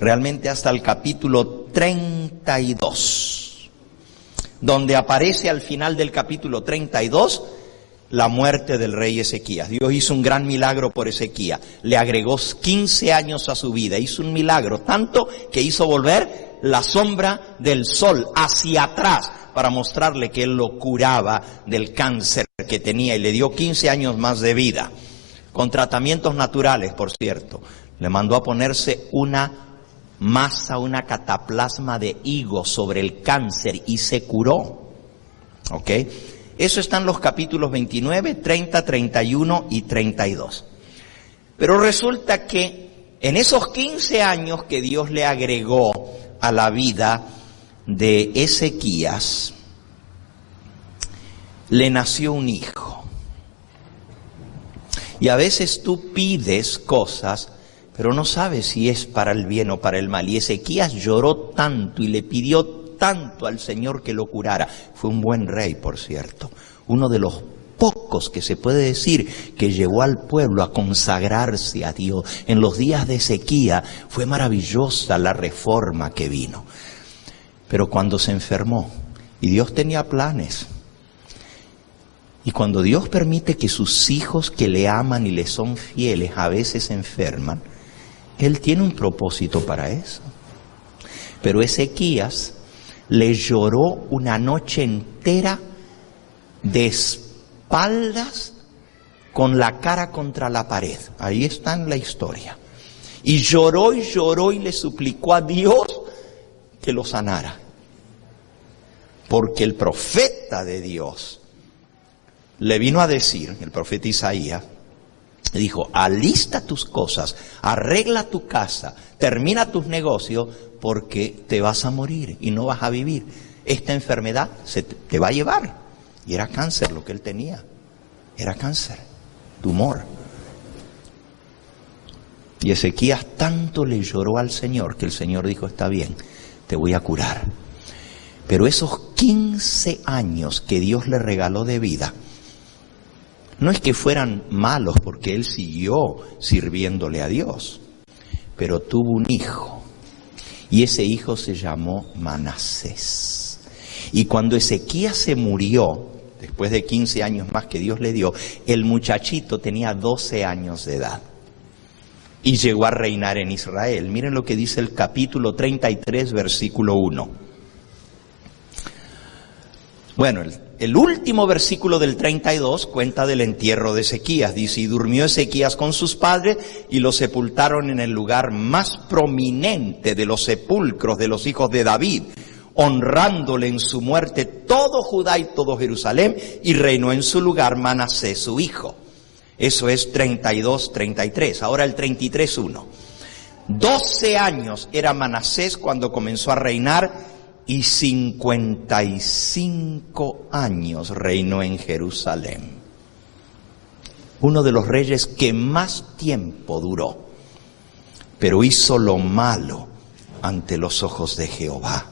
realmente hasta el capítulo 32, donde aparece al final del capítulo 32 la muerte del rey Ezequías. Dios hizo un gran milagro por Ezequías, le agregó 15 años a su vida, hizo un milagro, tanto que hizo volver la sombra del sol hacia atrás para mostrarle que él lo curaba del cáncer que tenía y le dio 15 años más de vida, con tratamientos naturales, por cierto. Le mandó a ponerse una masa, una cataplasma de higo sobre el cáncer y se curó. ¿Ok? Eso está en los capítulos 29, 30, 31 y 32. Pero resulta que en esos 15 años que Dios le agregó a la vida de Ezequías, le nació un hijo. Y a veces tú pides cosas, pero no sabes si es para el bien o para el mal. Y Ezequías lloró tanto y le pidió tanto al Señor que lo curara. Fue un buen rey, por cierto. Uno de los pocos que se puede decir que llevó al pueblo a consagrarse a Dios. En los días de Ezequías fue maravillosa la reforma que vino. Pero cuando se enfermó, y Dios tenía planes, y cuando Dios permite que sus hijos que le aman y le son fieles a veces se enferman, Él tiene un propósito para eso. Pero Ezequías le lloró una noche entera de espaldas con la cara contra la pared. Ahí está en la historia. Y lloró y le suplicó a Dios que lo sanara. Porque el profeta de Dios le vino a decir, el profeta Isaías, dijo, alista tus cosas, arregla tu casa, termina tus negocios, porque te vas a morir y no vas a vivir. Esta enfermedad te va a llevar. Y era cáncer lo que él tenía. Era cáncer, tumor. Y Ezequías tanto le lloró al Señor que el Señor dijo, está bien, te voy a curar. Pero esos 15 años que Dios le regaló de vida, no es que fueran malos porque él siguió sirviéndole a Dios, pero tuvo un hijo y ese hijo se llamó Manasés. Y cuando Ezequías se murió, después de 15 años más que Dios le dio, el muchachito tenía 12 años de edad y llegó a reinar en Israel. Miren lo que dice el capítulo 33, versículo 1. Bueno, el último versículo del 32 cuenta del entierro de Ezequías. Dice, y durmió Ezequías con sus padres y lo sepultaron en el lugar más prominente de los sepulcros de los hijos de David, honrándole en su muerte todo Judá y todo Jerusalén, y reinó en su lugar Manasés su hijo. Eso es 32, 33. Ahora el 33, 1. 12 años era Manasés cuando comenzó a reinar, y 55 años reinó en Jerusalén. Uno de los reyes que más tiempo duró, pero hizo lo malo ante los ojos de Jehová,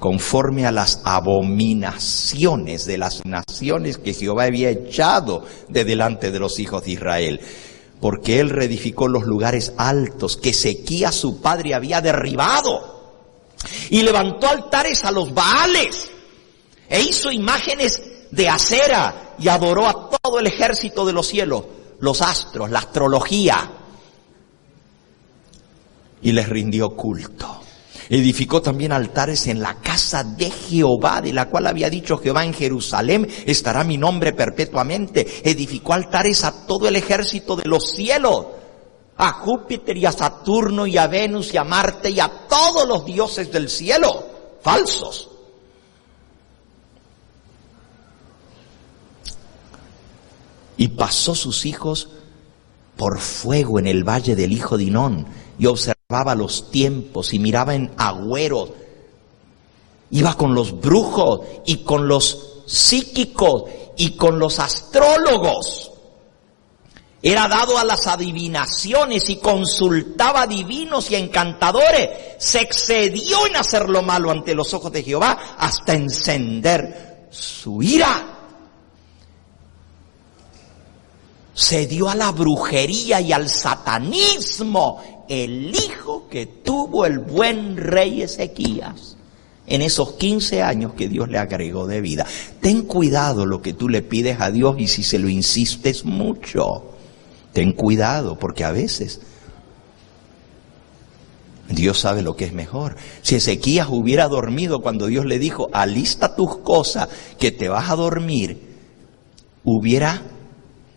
conforme a las abominaciones de las naciones que Jehová había echado de delante de los hijos de Israel. Porque él reedificó los lugares altos que Ezequías su padre había derribado, y levantó altares a los Baales, e hizo imágenes de acera, y adoró a todo el ejército de los cielos, los astros, la astrología, y les rindió culto. Edificó también altares en la casa de Jehová, de la cual había dicho Jehová, en Jerusalén estará mi nombre perpetuamente. Edificó altares a todo el ejército de los cielos, a Júpiter y a Saturno y a Venus y a Marte y a todos los dioses del cielo, falsos. Y pasó sus hijos por fuego en el valle del hijo de Hinón, y observaba los tiempos y miraba en agüeros. Iba con los brujos y con los psíquicos y con los astrólogos. Era dado a las adivinaciones y consultaba a divinos y encantadores. Se excedió en hacer lo malo ante los ojos de Jehová hasta encender su ira. Se dio a la brujería y al satanismo, el hijo que tuvo el buen rey Ezequías en esos 15 años que Dios le agregó de vida. Ten cuidado lo que tú le pides a Dios, y si se lo insistes mucho, ten cuidado, porque a veces Dios sabe lo que es mejor. Si Ezequías hubiera dormido cuando Dios le dijo, alista tus cosas que te vas a dormir, hubiera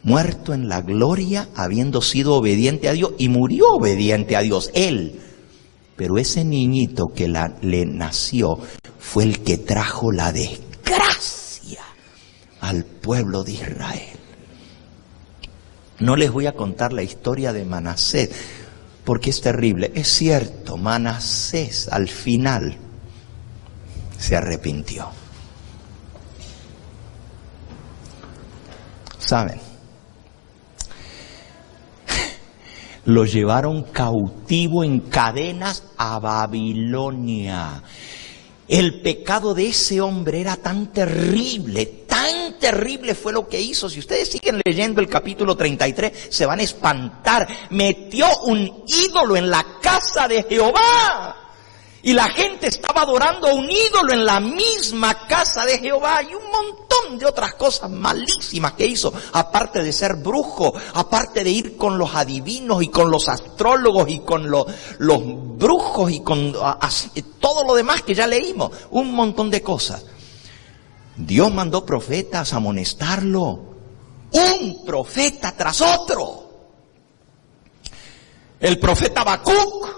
muerto en la gloria habiendo sido obediente a Dios, y murió obediente a Dios él. Pero ese niñito que le nació fue el que trajo la desgracia al pueblo de Israel. No les voy a contar la historia de Manasés, porque es terrible. Es cierto, Manasés al final se arrepintió. ¿Saben? Lo llevaron cautivo en cadenas a Babilonia. El pecado de ese hombre era tan terrible fue lo que hizo. Si ustedes siguen leyendo el capítulo 33, se van a espantar. Metió un ídolo en la casa de Jehová. Y la gente estaba adorando a un ídolo en la misma casa de Jehová, y un montón de otras cosas malísimas que hizo, aparte de ser brujo, aparte de ir con los adivinos y con los astrólogos y con los brujos y con todo lo demás que ya leímos, un montón de cosas. Dios mandó profetas a amonestarlo, un profeta tras otro. El profeta Habacuc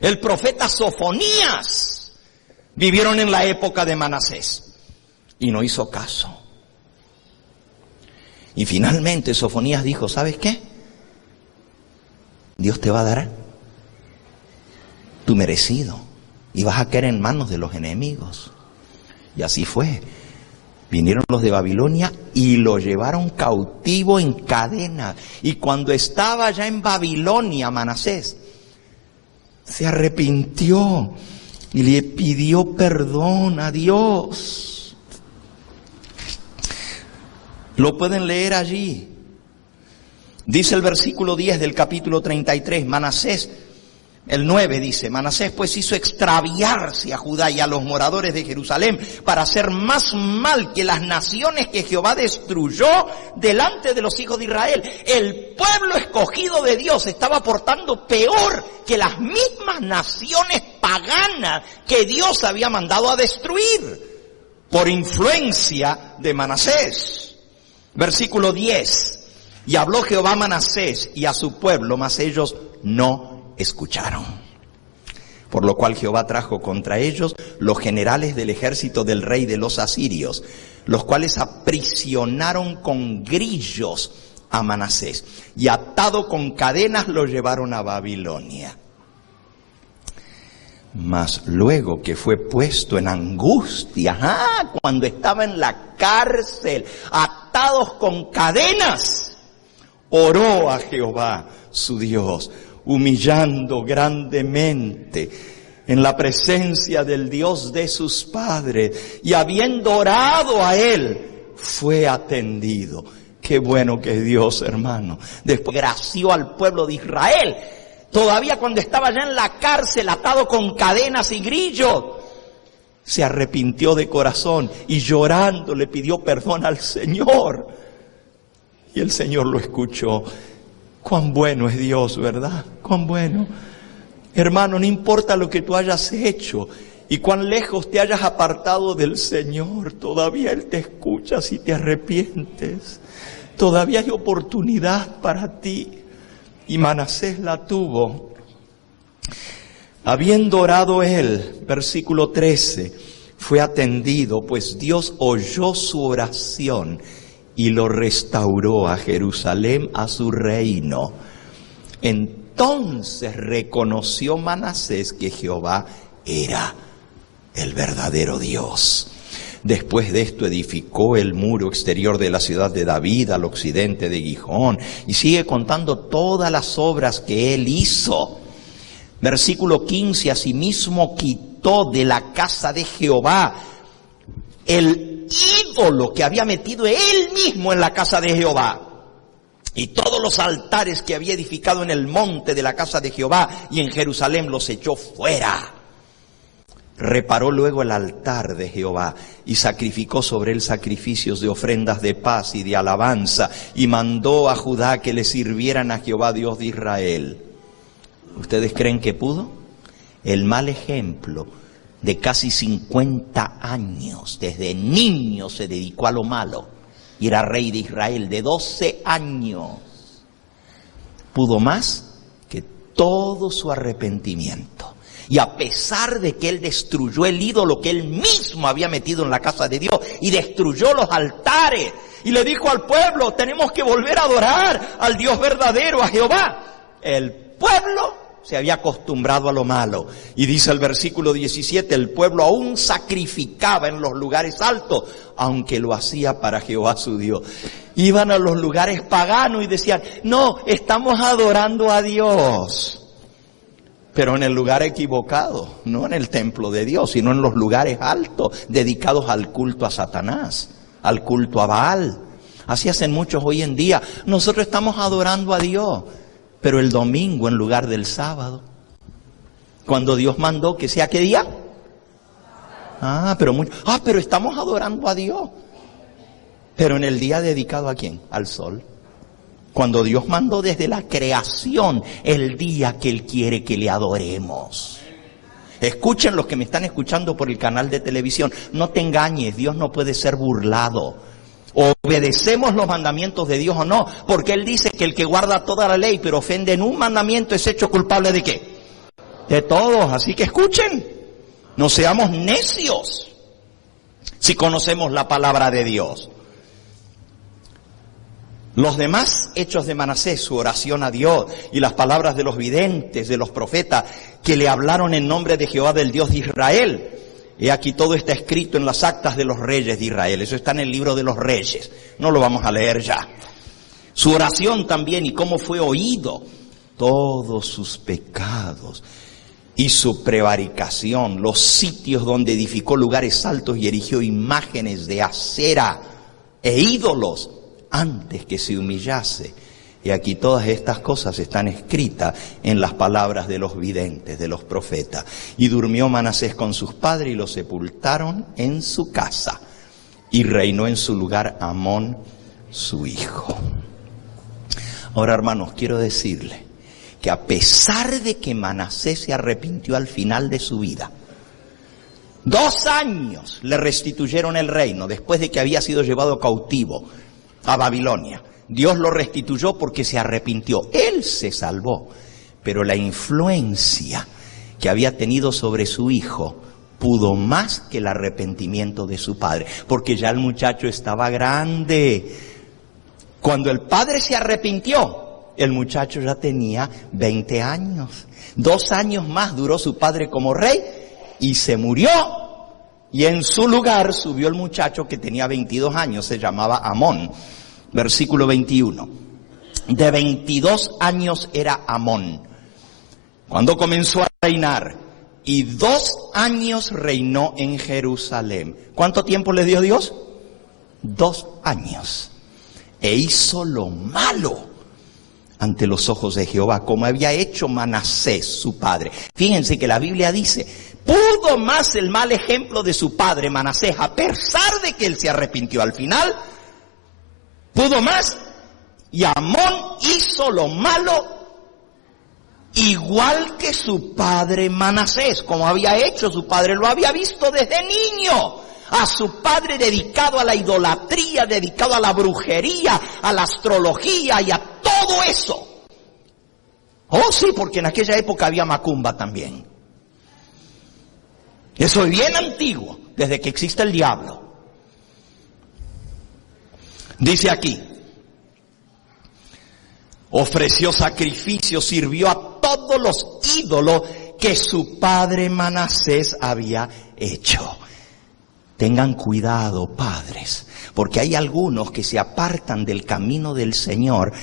el profeta Sofonías, vivieron en la época de Manasés y no hizo caso. Y finalmente Sofonías dijo, ¿sabes qué? Dios te va a dar tu merecido y vas a caer en manos de los enemigos. Y así fue. Vinieron los de Babilonia y lo llevaron cautivo en cadena. Y cuando estaba ya en Babilonia, Manasés se arrepintió y le pidió perdón a Dios. Lo pueden leer allí. Dice el versículo 10 del capítulo 33, Manasés, el 9 dice, Manasés pues hizo extraviarse a Judá y a los moradores de Jerusalén para hacer más mal que las naciones que Jehová destruyó delante de los hijos de Israel. El pueblo escogido de Dios estaba portando peor que las mismas naciones paganas que Dios había mandado a destruir por influencia de Manasés. Versículo 10, y habló Jehová a Manasés y a su pueblo, mas ellos no escucharon. Por lo cual Jehová trajo contra ellos los generales del ejército del rey de los asirios, los cuales aprisionaron con grillos a Manasés y atado con cadenas lo llevaron a Babilonia. Mas luego que fue puesto en angustia, cuando estaba en la cárcel, atados con cadenas, oró a Jehová su Dios, humillando grandemente en la presencia del Dios de sus padres, y habiendo orado a él, fue atendido. Qué bueno que es Dios, hermano. Después gració al pueblo de Israel, todavía cuando estaba ya en la cárcel, atado con cadenas y grillos, se arrepintió de corazón y llorando le pidió perdón al Señor. Y el Señor lo escuchó. Cuán bueno es Dios, ¿verdad? Cuán bueno. Hermano, no importa lo que tú hayas hecho y cuán lejos te hayas apartado del Señor, todavía Él te escucha si te arrepientes. Todavía hay oportunidad para ti. Y Manasés la tuvo. Habiendo orado él, versículo 13, fue atendido, pues Dios oyó su oración y lo restauró a Jerusalén, a su reino. Entonces reconoció Manasés que Jehová era el verdadero Dios. Después de esto edificó el muro exterior de la ciudad de David al occidente de Gijón. Y sigue contando todas las obras que él hizo. Versículo 15, asimismo quitó de la casa de Jehová el ídolo que había metido él mismo en la casa de Jehová. Y todos los altares que había edificado en el monte de la casa de Jehová y en Jerusalén los echó fuera. Reparó luego el altar de Jehová y sacrificó sobre él sacrificios de ofrendas de paz y de alabanza, y mandó a Judá que le sirvieran a Jehová Dios de Israel. ¿Ustedes creen que pudo? El mal ejemplo de casi 50 años, desde niño se dedicó a lo malo y era rey de Israel de 12 años. Pudo más que todo su arrepentimiento. Y a pesar de que él destruyó el ídolo que él mismo había metido en la casa de Dios y destruyó los altares y le dijo al pueblo, tenemos que volver a adorar al Dios verdadero, a Jehová. El pueblo se había acostumbrado a lo malo. Y dice el versículo 17, el pueblo aún sacrificaba en los lugares altos, aunque lo hacía para Jehová su Dios. Iban a los lugares paganos y decían, no, estamos adorando a Dios. Pero en el lugar equivocado, no en el templo de Dios, sino en los lugares altos, dedicados al culto a Satanás, al culto a Baal. Así hacen muchos hoy en día. Nosotros estamos adorando a Dios, pero el domingo en lugar del sábado. Cuando Dios mandó que sea, ¿qué día? Pero estamos adorando a Dios. Pero en el día dedicado ¿a quién? Al sol. Cuando Dios mandó desde la creación el día que Él quiere que le adoremos. Escuchen los que me están escuchando por el canal de televisión. No te engañes, Dios no puede ser burlado. Obedecemos los mandamientos de Dios o no, porque Él dice que el que guarda toda la ley pero ofende en un mandamiento es hecho culpable ¿de qué? De todos, así que escuchen, no seamos necios si conocemos la palabra de Dios. Los demás hechos de Manasés, su oración a Dios y las palabras de los videntes, de los profetas que le hablaron en nombre de Jehová, del Dios de Israel. Y aquí todo está escrito en las actas de los reyes de Israel. Eso está en el libro de los reyes. No lo vamos a leer ya. Su oración también y cómo fue oído. Todos sus pecados y su prevaricación. Los sitios donde edificó lugares altos y erigió imágenes de acera e ídolos antes que se humillase. Y aquí todas estas cosas están escritas en las palabras de los videntes, de los profetas. Y durmió Manasés con sus padres y lo sepultaron en su casa. Y reinó en su lugar Amón, su hijo. Ahora, hermanos, quiero decirle que a pesar de que Manasés se arrepintió al final de su vida, 2 años le restituyeron el reino después de que había sido llevado cautivo a Babilonia. Dios lo restituyó porque se arrepintió. Él se salvó, pero la influencia que había tenido sobre su hijo pudo más que el arrepentimiento de su padre, porque ya el muchacho estaba grande. Cuando el padre se arrepintió, el muchacho ya tenía 20 años. 2 años más duró su padre como rey y se murió. Y en su lugar subió el muchacho que tenía 22 años, se llamaba Amón. Versículo 21. De 22 años era Amón cuando comenzó a reinar, y 2 años reinó en Jerusalén. ¿Cuánto tiempo le dio Dios? 2 años. E hizo lo malo ante los ojos de Jehová, como había hecho Manasés, su padre. Fíjense que la Biblia dice, pudo más el mal ejemplo de su padre Manasés, a pesar de que él se arrepintió al final, pudo más, y Amón hizo lo malo igual que su padre Manasés, como había hecho su padre, lo había visto desde niño. A su padre dedicado a la idolatría, dedicado a la brujería, a la astrología y a todo eso. Oh sí, porque en aquella época había macumba también. Eso es bien antiguo, desde que existe el diablo. Dice aquí, ofreció sacrificio, sirvió a todos los ídolos que su padre Manasés había hecho. Tengan cuidado, padres, porque hay algunos que se apartan del camino del Señor,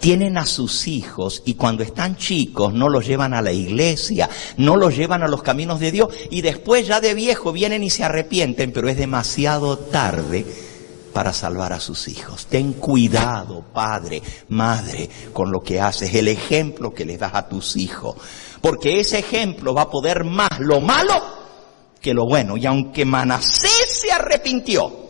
tienen a sus hijos y cuando están chicos no los llevan a la iglesia, no los llevan a los caminos de Dios y después ya de viejo vienen y se arrepienten, pero es demasiado tarde para salvar a sus hijos. Ten cuidado, padre, madre, con lo que haces, el ejemplo que les das a tus hijos, porque ese ejemplo va a poder más lo malo que lo bueno. Y aunque Manasés se arrepintió,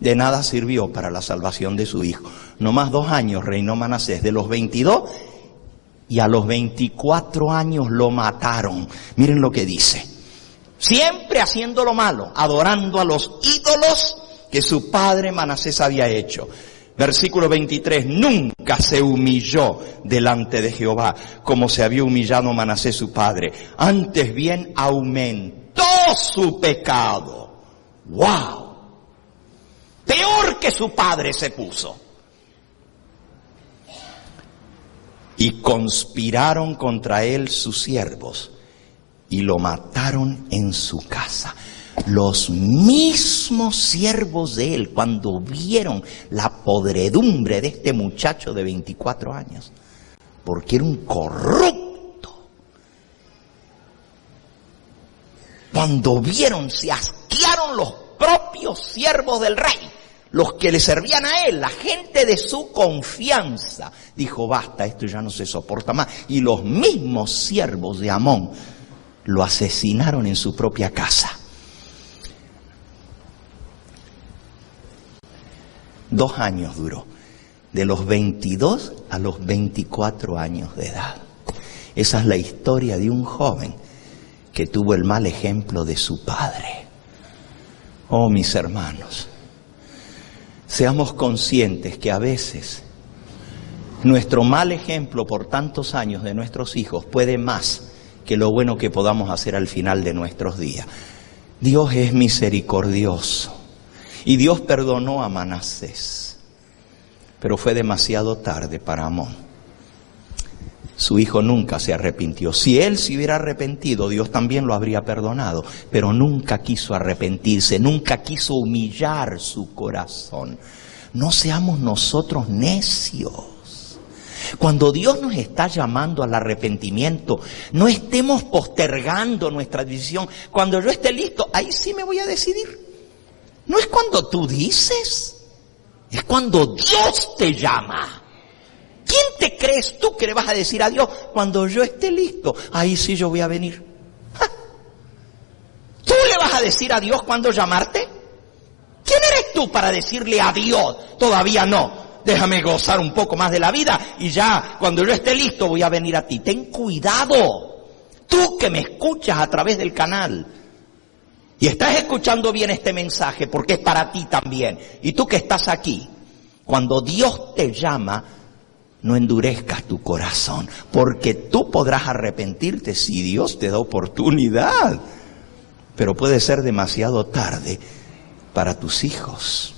de nada sirvió para la salvación de su hijo. No más 2 años reinó Manasés, de los 22, y a los 24 años lo mataron. Miren lo que dice. Siempre haciendo lo malo, adorando a los ídolos que su padre Manasés había hecho. Versículo 23, nunca se humilló delante de Jehová como se había humillado Manasés su padre. Antes bien aumentó su pecado. ¡Wow! Peor que su padre se puso. Y conspiraron contra él sus siervos y lo mataron en su casa. Los mismos siervos de él, cuando vieron la podredumbre de este muchacho de 24 años, porque era un corrupto, cuando vieron, se asquearon los propios siervos del rey, los que le servían a él, la gente de su confianza. Dijo, basta, esto ya no se soporta más. Y los mismos siervos de Amón lo asesinaron en su propia casa. 2 años duró, de los 22 a los 24 años de edad. Esa es la historia de un joven que tuvo el mal ejemplo de su padre. Oh, mis hermanos, seamos conscientes que a veces nuestro mal ejemplo por tantos años de nuestros hijos puede más que lo bueno que podamos hacer al final de nuestros días. Dios es misericordioso y Dios perdonó a Manasés, pero fue demasiado tarde para Amón. Su hijo nunca se arrepintió. Si él se hubiera arrepentido, Dios también lo habría perdonado, pero nunca quiso arrepentirse, nunca quiso humillar su corazón. No seamos nosotros necios. Cuando Dios nos está llamando al arrepentimiento, no estemos postergando nuestra decisión. Cuando yo esté listo, ahí sí me voy a decidir. No es cuando tú dices, es cuando Dios te llama. ¿Quién te crees tú que le vas a decir a Dios? Cuando yo esté listo, ahí sí yo voy a venir. ¡Ja! ¿Tú le vas a decir a Dios cuándo llamarte? ¿Quién eres tú para decirle a Dios? Todavía no. Déjame gozar un poco más de la vida y ya cuando yo esté listo voy a venir a ti. Ten cuidado. Tú que me escuchas a través del canal y estás escuchando bien este mensaje porque es para ti también. Y tú que estás aquí, cuando Dios te llama, no endurezcas tu corazón, porque tú podrás arrepentirte si Dios te da oportunidad, pero puede ser demasiado tarde para tus hijos.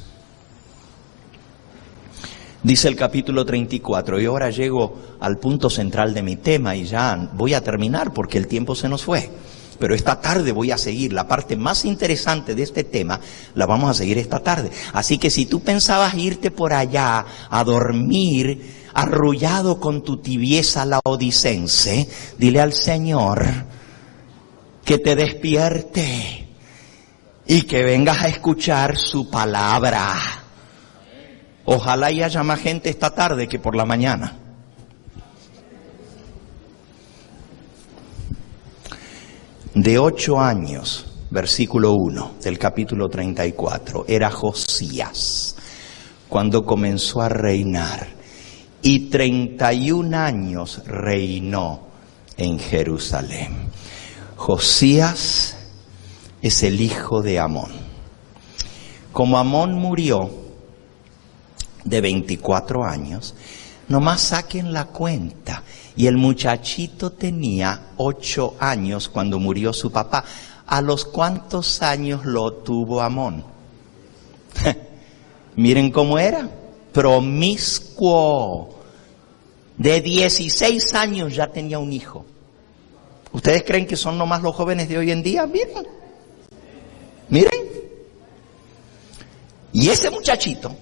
Dice el capítulo 34, y ahora llego al punto central de mi tema y ya voy a terminar porque el tiempo se nos fue. Pero esta tarde voy a seguir la parte más interesante de este tema, la vamos a seguir esta tarde. Así que si tú pensabas irte por allá a dormir arrullado con tu tibieza laodicense, dile al Señor que te despierte y que vengas a escuchar su palabra. Ojalá y haya más gente esta tarde que por la mañana. De 8 años, versículo 1 del capítulo 34, era Josías cuando comenzó a reinar, y 31 años reinó en Jerusalén. Josías es el hijo de Amón. Como Amón murió de 24 años, nomás saquen la cuenta. Y el muchachito tenía 8 años cuando murió su papá. ¿A los cuántos años lo tuvo Amón? Miren cómo era. Promiscuo. De 16 años ya tenía un hijo. ¿Ustedes creen que son nomás los jóvenes de hoy en día? Miren. Miren. Y ese muchachito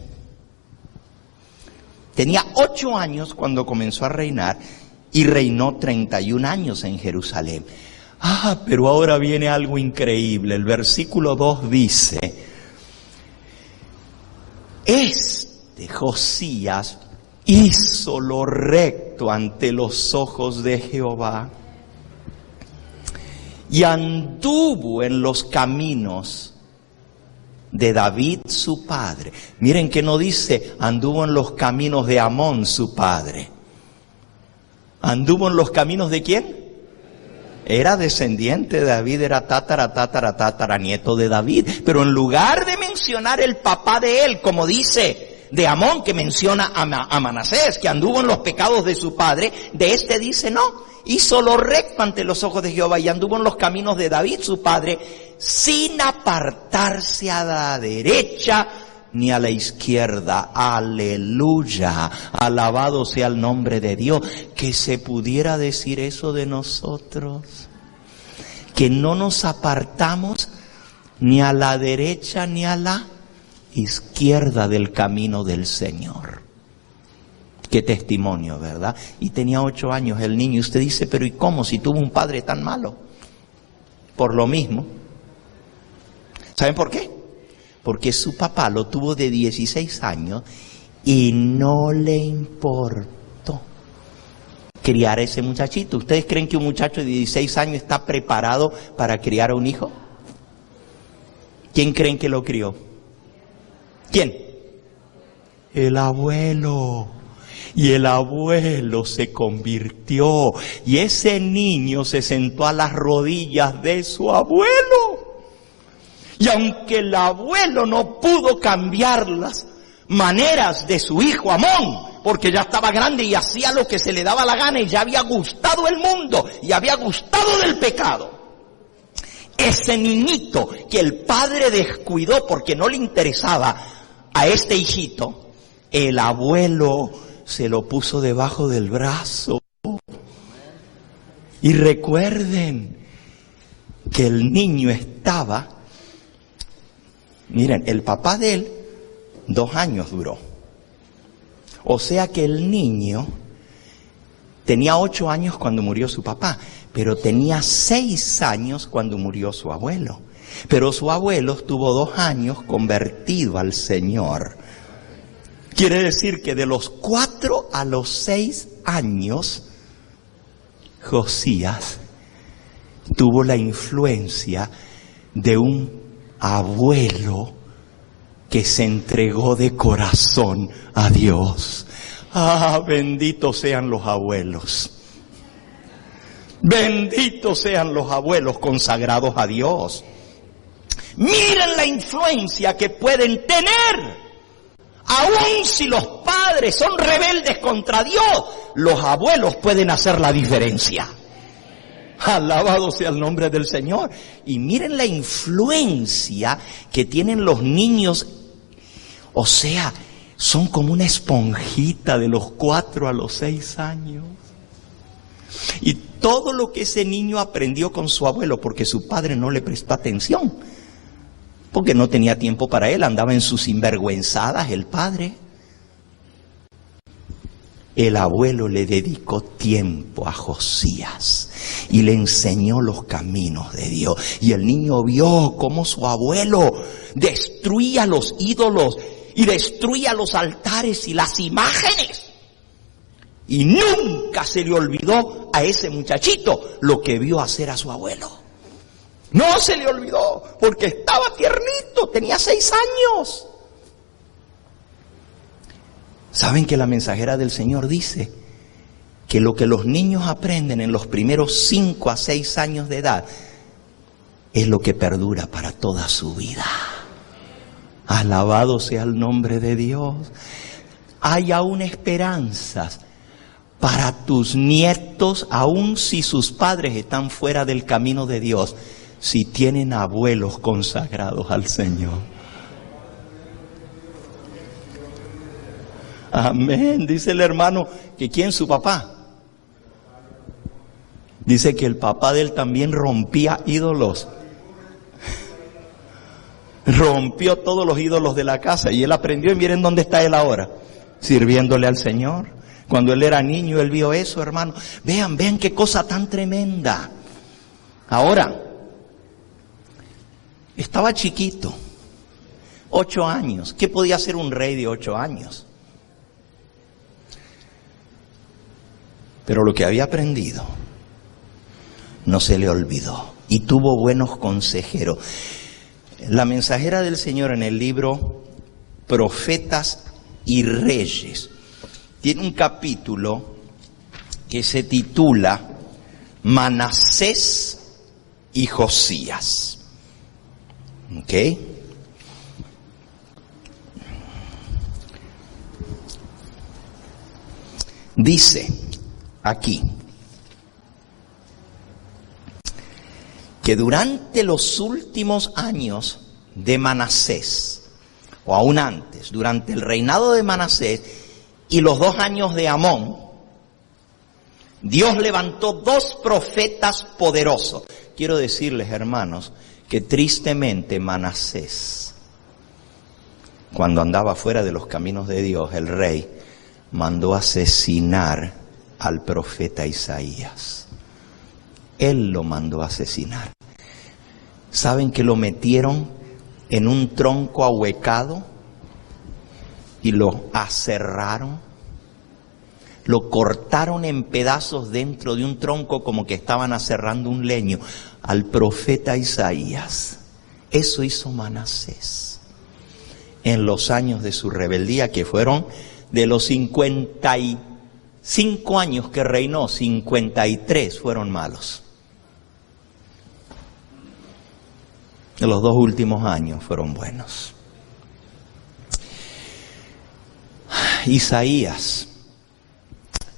tenía 8 años cuando comenzó a reinar y reinó 31 años en Jerusalén. Pero ahora viene algo increíble. El versículo 2 dice, Josías hizo lo recto ante los ojos de Jehová y anduvo en los caminos de David su padre. Miren que no dice anduvo en los caminos de Amón su padre. ¿Anduvo en los caminos de quién? Era descendiente de David, era tataranieto de David. Pero en lugar de mencionar el papá de él, como dice de Amón, que menciona a Manasés, que anduvo en los pecados de su padre, de este dice no, hizo lo recto ante los ojos de Jehová y anduvo en los caminos de David su padre, sin apartarse a la derecha ni a la izquierda. Aleluya, alabado sea el nombre de Dios. Que se pudiera decir eso de nosotros, que no nos apartamos ni a la derecha ni a la izquierda del camino del Señor. Qué testimonio, ¿verdad? Y tenía 8 años el niño. Y usted dice, pero ¿y cómo si tuvo un padre tan malo? Por lo mismo. ¿Saben por qué? Porque su papá lo tuvo de 16 años y no le importó criar a ese muchachito. ¿Ustedes creen que un muchacho de 16 años está preparado para criar a un hijo? ¿Quién creen que lo crió? ¿Quién? El abuelo. Y el abuelo se convirtió y ese niño se sentó a las rodillas de su abuelo. Y aunque el abuelo no pudo cambiar las maneras de su hijo Amón, porque ya estaba grande y hacía lo que se le daba la gana y ya había gustado el mundo y había gustado del pecado. Ese niñito que el padre descuidó porque no le interesaba a este hijito, el abuelo se lo puso debajo del brazo. Y recuerden que el niño estaba, miren, el papá de él 2 años duró. O sea que el niño tenía 8 años cuando murió su papá, pero tenía 6 años cuando murió su abuelo. Pero su abuelo estuvo 2 años convertido al Señor. Quiere decir que de los 4 a los 6 años, Josías tuvo la influencia de un abuelo que se entregó de corazón a Dios. Ah, benditos sean los abuelos. Benditos sean los abuelos consagrados a Dios. Miren la influencia que pueden tener. Aún si los padres son rebeldes contra Dios, los abuelos pueden hacer la diferencia. Alabado sea el nombre del Señor. Y miren la influencia que tienen los niños. O sea, son como una esponjita de los 4 a los 6 años. Y todo lo que ese niño aprendió con su abuelo, porque su padre no le prestó atención, porque no tenía tiempo para él, andaba en sus sinvergüenzadas el padre. El abuelo le dedicó tiempo a Josías y le enseñó los caminos de Dios. Y el niño vio cómo su abuelo destruía los ídolos y destruía los altares y las imágenes. Y nunca se le olvidó a ese muchachito lo que vio hacer a su abuelo. No se le olvidó, porque estaba tiernito, tenía 6 años. ¿Saben que la mensajera del Señor dice que lo que los niños aprenden en los primeros 5 a 6 años de edad es lo que perdura para toda su vida? Alabado sea el nombre de Dios. Hay aún esperanzas para tus nietos, aun si sus padres están fuera del camino de Dios, si tienen abuelos consagrados al Señor. Amén. Dice el hermano que ¿quién? Su papá. Dice que el papá de él también rompía ídolos. Rompió todos los ídolos de la casa y él aprendió, y miren dónde está él ahora, sirviéndole al Señor. Cuando él era niño, él vio eso, hermano. Vean qué cosa tan tremenda. Ahora, estaba chiquito, 8 años. ¿Qué podía hacer un rey de 8 años? Pero lo que había aprendido no se le olvidó y tuvo buenos consejeros. La mensajera del Señor en el libro Profetas y Reyes tiene un capítulo que se titula Manasés y Josías. ¿Ok? Dice aquí que durante los últimos años de Manasés, o aún antes, durante el reinado de Manasés y los 2 años de Amón, Dios levantó 2 profetas poderosos. Quiero decirles, hermanos, que tristemente Manasés, cuando andaba fuera de los caminos de Dios, el rey mandó asesinar al profeta Isaías. Él lo mandó a asesinar. ¿Saben que lo metieron en un tronco ahuecado y lo aserraron? Lo cortaron en pedazos dentro de un tronco como que estaban aserrando un leño al profeta Isaías. Eso hizo Manasés en los años de su rebeldía, que fueron de los 55 años que reinó, 53 fueron malos. Los 2 últimos años fueron buenos. Isaías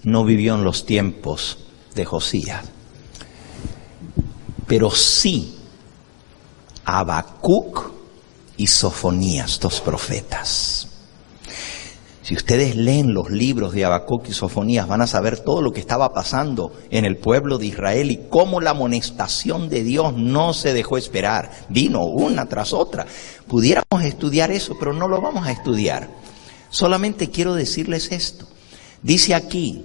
no vivió en los tiempos de Josías, pero sí Habacuc y Sofonías, dos profetas. Si ustedes leen los libros de Habacuc y Sofonías, van a saber todo lo que estaba pasando en el pueblo de Israel y cómo la amonestación de Dios no se dejó esperar. Vino una tras otra. Pudiéramos estudiar eso, pero no lo vamos a estudiar. Solamente quiero decirles esto. Dice aquí,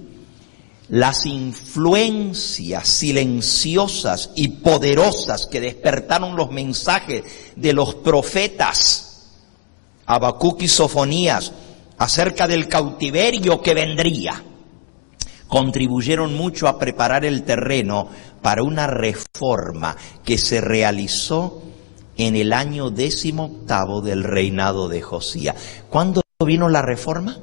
las influencias silenciosas y poderosas que despertaron los mensajes de los profetas Habacuc y Sofonías acerca del cautiverio que vendría, contribuyeron mucho a preparar el terreno para una reforma que se realizó en el año 18º del reinado de Josías. ¿Cuándo vino la reforma?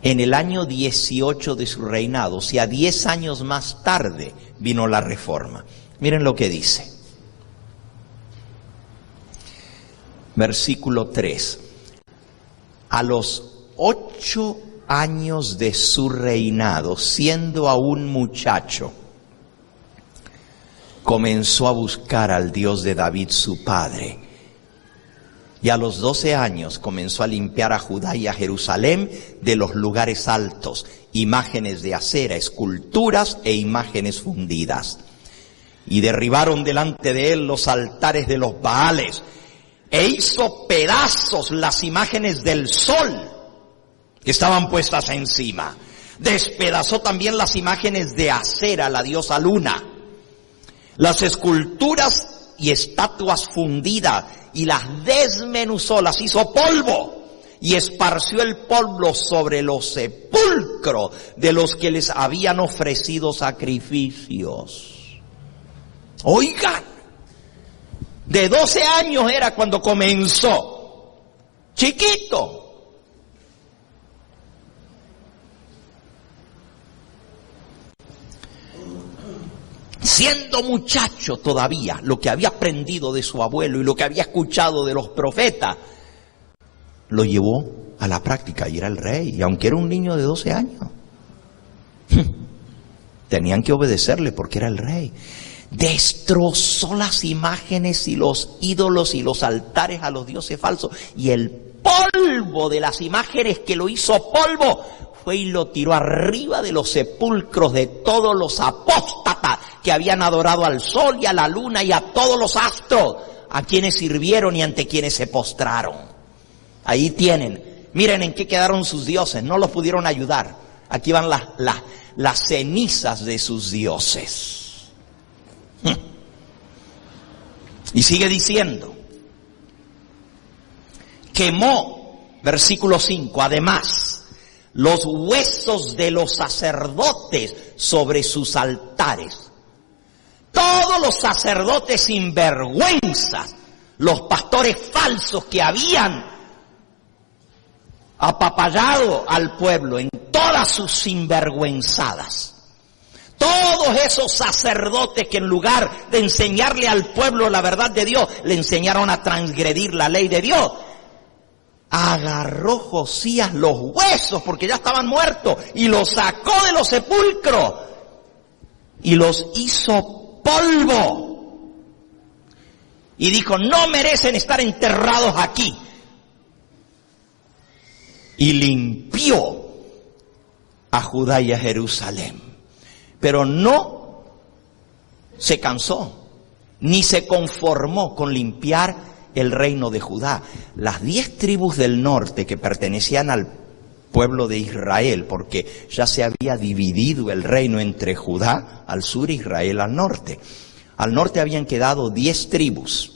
En el año 18 de su reinado, o sea, 10 años más tarde vino la reforma. Miren lo que dice. Versículo 3. A los 8 años de su reinado, siendo aún muchacho, comenzó a buscar al Dios de David su padre. Y a los 12 años comenzó a limpiar a Judá y a Jerusalén de los lugares altos, imágenes de acera, esculturas e imágenes fundidas. Y derribaron delante de él los altares de los Baales, e hizo pedazos las imágenes del sol que estaban puestas encima. Despedazó también las imágenes de Acera, la diosa luna, las esculturas y estatuas fundidas, y las desmenuzó, las hizo polvo, y esparció el polvo sobre los sepulcros de los que les habían ofrecido sacrificios. Oigan, de 12 años era cuando comenzó, chiquito. Siendo muchacho todavía, lo que había aprendido de su abuelo y lo que había escuchado de los profetas, lo llevó a la práctica y era el rey. Y aunque era un niño de 12 años, tenían que obedecerle porque era el rey. Destrozó las imágenes y los ídolos y los altares a los dioses falsos. Y el polvo de las imágenes que lo hizo polvo, fue y lo tiró arriba de los sepulcros de todos los apóstatas que habían adorado al sol y a la luna y a todos los astros, a quienes sirvieron y ante quienes se postraron. Ahí tienen, miren en qué quedaron sus dioses, no los pudieron ayudar. Aquí van las cenizas de sus dioses. Y sigue diciendo, quemó, versículo 5, además, los huesos de los sacerdotes sobre sus altares. Todos los sacerdotes sinvergüenzas, los pastores falsos que habían apapallado al pueblo en todas sus sinvergüenzadas. Todos esos sacerdotes que en lugar de enseñarle al pueblo la verdad de Dios, le enseñaron a transgredir la ley de Dios. Agarró Josías los huesos, porque ya estaban muertos, y los sacó de los sepulcros y los hizo polvo. Y dijo, no merecen estar enterrados aquí. Y limpió a Judá y a Jerusalén. Pero no se cansó, ni se conformó con limpiar el reino de Judá. Las 10 tribus del norte que pertenecían al pueblo de Israel, porque ya se había dividido el reino entre Judá al sur e Israel al norte. Al norte habían quedado 10 tribus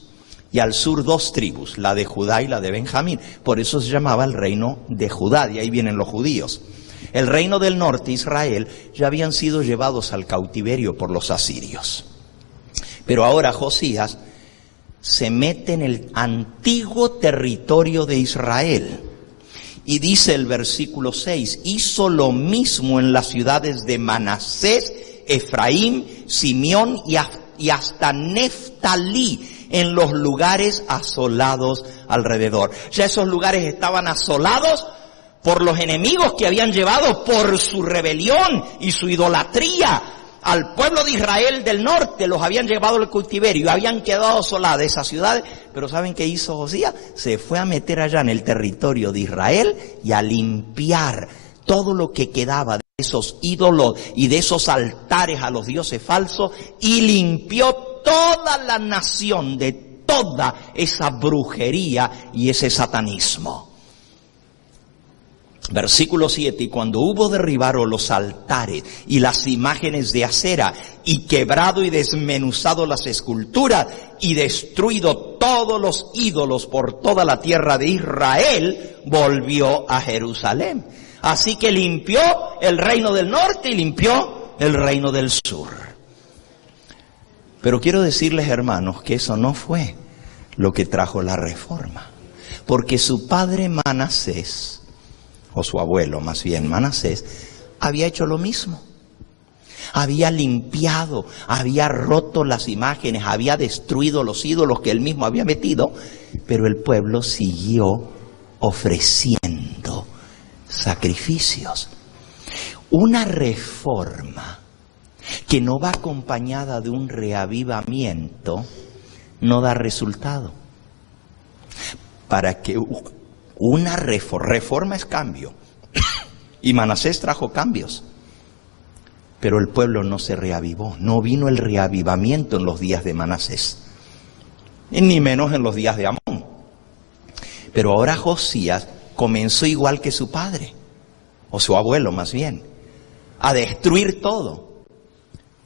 y al sur 2 tribus, la de Judá y la de Benjamín. Por eso se llamaba el reino de Judá, de ahí vienen los judíos. El reino del norte, Israel, ya habían sido llevados al cautiverio por los asirios. Pero ahora Josías se mete en el antiguo territorio de Israel. Y dice el versículo 6, hizo lo mismo en las ciudades de Manasés, Efraín, Simeón y hasta Neftalí, en los lugares asolados alrededor. Ya esos lugares estaban asolados por los enemigos que habían llevado por su rebelión y su idolatría al pueblo de Israel del norte, los habían llevado al cautiverio, habían quedado asoladas esas ciudades. Pero ¿saben qué hizo Josías? Se fue a meter allá en el territorio de Israel y a limpiar todo lo que quedaba de esos ídolos y de esos altares a los dioses falsos, y limpió toda la nación de toda esa brujería y ese satanismo. Versículo 7, y cuando hubo derribado los altares y las imágenes de acera, y quebrado y desmenuzado las esculturas, y destruido todos los ídolos por toda la tierra de Israel, volvió a Jerusalén. Así que limpió el reino del norte y limpió el reino del sur. Pero quiero decirles, hermanos, que eso no fue lo que trajo la reforma. Porque su padre Manasés, o su abuelo más bien, Manasés, había hecho lo mismo. Había limpiado, había roto las imágenes, había destruido los ídolos que él mismo había metido, pero el pueblo siguió ofreciendo sacrificios. Una reforma que no va acompañada de un reavivamiento no da resultado. Para que una reforma es cambio, y Manasés trajo cambios, pero el pueblo no se reavivó. No vino el reavivamiento en los días de Manasés, ni menos en los días de Amón. Pero ahora Josías comenzó igual que su padre, o su abuelo más bien, a destruir todo,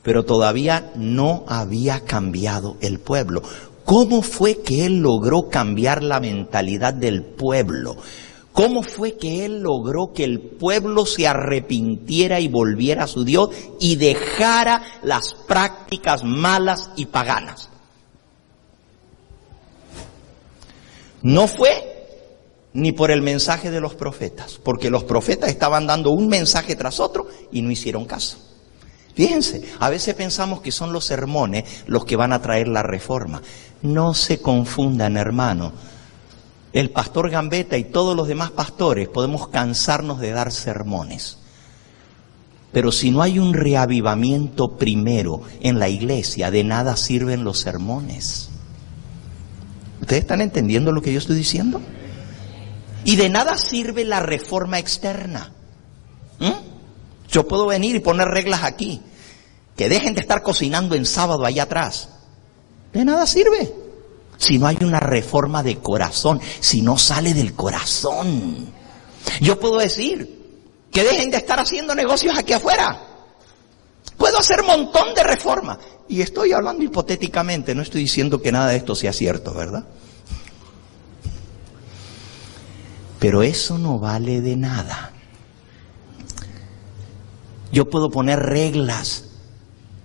pero todavía no había cambiado el pueblo. ¿Cómo fue que él logró cambiar la mentalidad del pueblo? ¿Cómo fue que él logró que el pueblo se arrepintiera y volviera a su Dios y dejara las prácticas malas y paganas? No fue ni por el mensaje de los profetas, porque los profetas estaban dando un mensaje tras otro y no hicieron caso. Fíjense, a veces pensamos que son los sermones los que van a traer la reforma. No se confundan, hermano. El pastor Gambetta y todos los demás pastores podemos cansarnos de dar sermones. Pero si no hay un reavivamiento primero en la iglesia, de nada sirven los sermones. ¿Ustedes están entendiendo lo que yo estoy diciendo? Y de nada sirve la reforma externa. Yo puedo venir y poner reglas aquí, que dejen de estar cocinando en sábado allá atrás. De nada sirve si no hay una reforma de corazón, si no sale del corazón. Yo puedo decir que dejen de estar haciendo negocios aquí afuera. Puedo hacer un montón de reformas. Y estoy hablando hipotéticamente, no estoy diciendo que nada de esto sea cierto, ¿verdad? Pero eso no vale de nada. Yo puedo poner reglas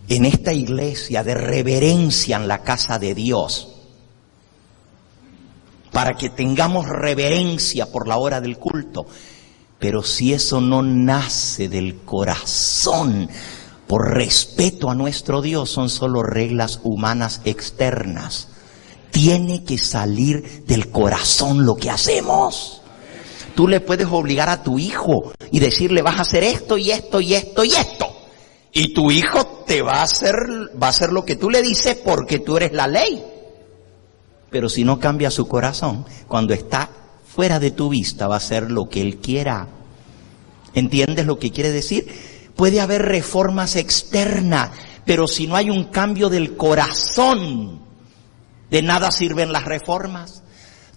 en esta iglesia de reverencia en la casa de Dios, para que tengamos reverencia por la hora del culto. Pero si eso no nace del corazón, por respeto a nuestro Dios, son solo reglas humanas externas. Tiene que salir del corazón lo que hacemos. Tú le puedes obligar a tu hijo y decirle, vas a hacer esto y esto y esto y esto. Y tu hijo te va a hacer lo que tú le dices porque tú eres la ley. Pero si no cambia su corazón, cuando está fuera de tu vista va a hacer lo que él quiera. ¿Entiendes lo que quiere decir? Puede haber reformas externas, pero si no hay un cambio del corazón, de nada sirven las reformas.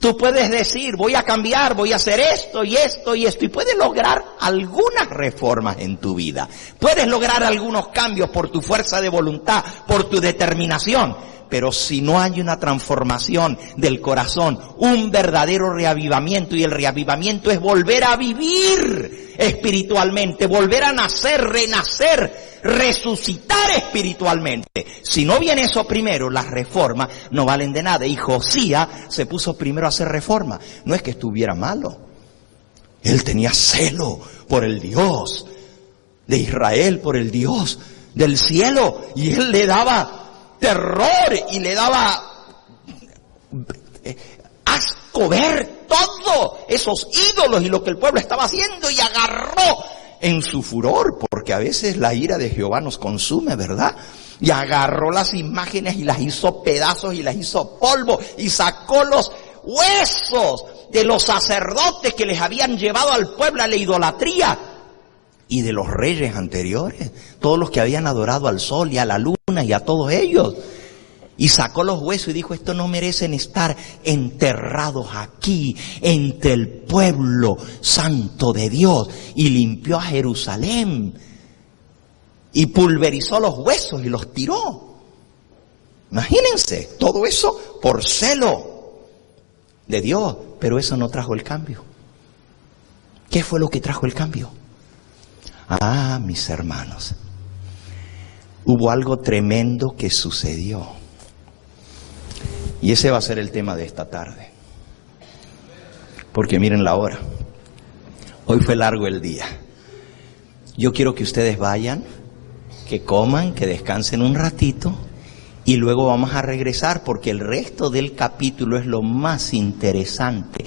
Tú puedes decir, voy a cambiar, voy a hacer esto y esto y esto, y puedes lograr algunas reformas en tu vida. Puedes lograr algunos cambios por tu fuerza de voluntad, por tu determinación. Pero si no hay una transformación del corazón, un verdadero reavivamiento, y el reavivamiento es volver a vivir espiritualmente, volver a nacer, renacer, resucitar espiritualmente. Si no viene eso primero, las reformas no valen de nada. Y Josías se puso primero a hacer reforma. No es que estuviera malo. Él tenía celo por el Dios de Israel, por el Dios del cielo. Y él le daba terror y le daba asco ver todos esos ídolos y lo que el pueblo estaba haciendo y agarró en su furor, porque a veces la ira de Jehová nos consume, ¿verdad? Y agarró las imágenes y las hizo pedazos y las hizo polvo y sacó los huesos de los sacerdotes que les habían llevado al pueblo a la idolatría y de los reyes anteriores, todos los que habían adorado al sol y a la luna y a todos ellos. Y sacó los huesos y dijo, estos no merecen estar enterrados aquí entre el pueblo santo de Dios. Y limpió a Jerusalén y pulverizó los huesos y los tiró. Imagínense, todo eso por celo de Dios. Pero eso no trajo el cambio. ¿Qué fue lo que trajo el cambio? Ah, mis hermanos, hubo algo tremendo que sucedió. Y ese va a ser el tema de esta tarde. Porque miren la hora. Hoy fue largo el día. Yo quiero que ustedes vayan, que coman, que descansen un ratito y luego vamos a regresar porque el resto del capítulo es lo más interesante.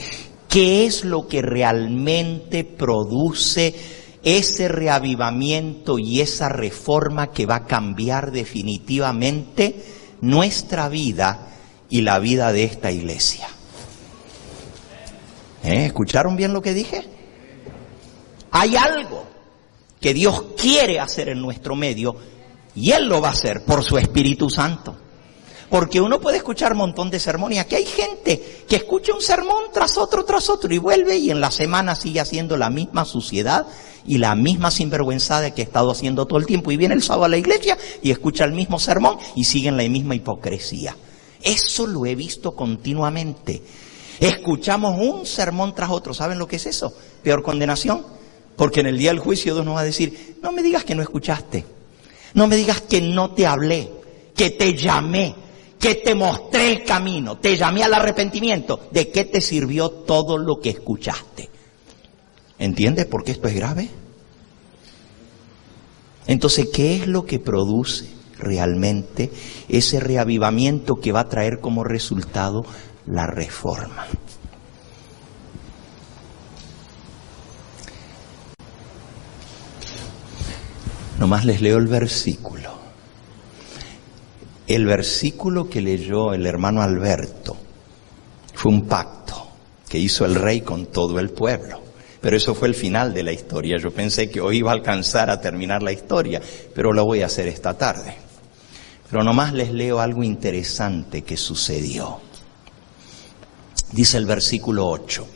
¿Qué es lo que realmente produce ese reavivamiento y esa reforma que va a cambiar definitivamente nuestra vida y la vida de esta iglesia? ¿Escucharon bien lo que dije? Hay algo que Dios quiere hacer en nuestro medio y Él lo va a hacer por su Espíritu Santo. Porque uno puede escuchar un montón de sermones y aquí hay gente que escucha un sermón tras otro y vuelve y en la semana sigue haciendo la misma suciedad y la misma sinvergüenzada que ha estado haciendo todo el tiempo. Y viene el sábado a la iglesia y escucha el mismo sermón y sigue en la misma hipocresía. Eso lo he visto continuamente. Escuchamos un sermón tras otro. ¿Saben lo que es eso? Peor condenación. Porque en el día del juicio Dios nos va a decir, no me digas que no escuchaste. No me digas que no te hablé, que te llamé, que te mostré el camino, te llamé al arrepentimiento. ¿De qué te sirvió todo lo que escuchaste? ¿Entiendes por qué esto es grave? Entonces, ¿qué es lo que produce realmente ese reavivamiento que va a traer como resultado la reforma? Nomás les leo el versículo. El versículo que leyó el hermano Alberto fue un pacto que hizo el rey con todo el pueblo. Pero eso fue el final de la historia. Yo pensé que hoy iba a alcanzar a terminar la historia, pero lo voy a hacer esta tarde. Pero nomás les leo algo interesante que sucedió. Dice el versículo 8.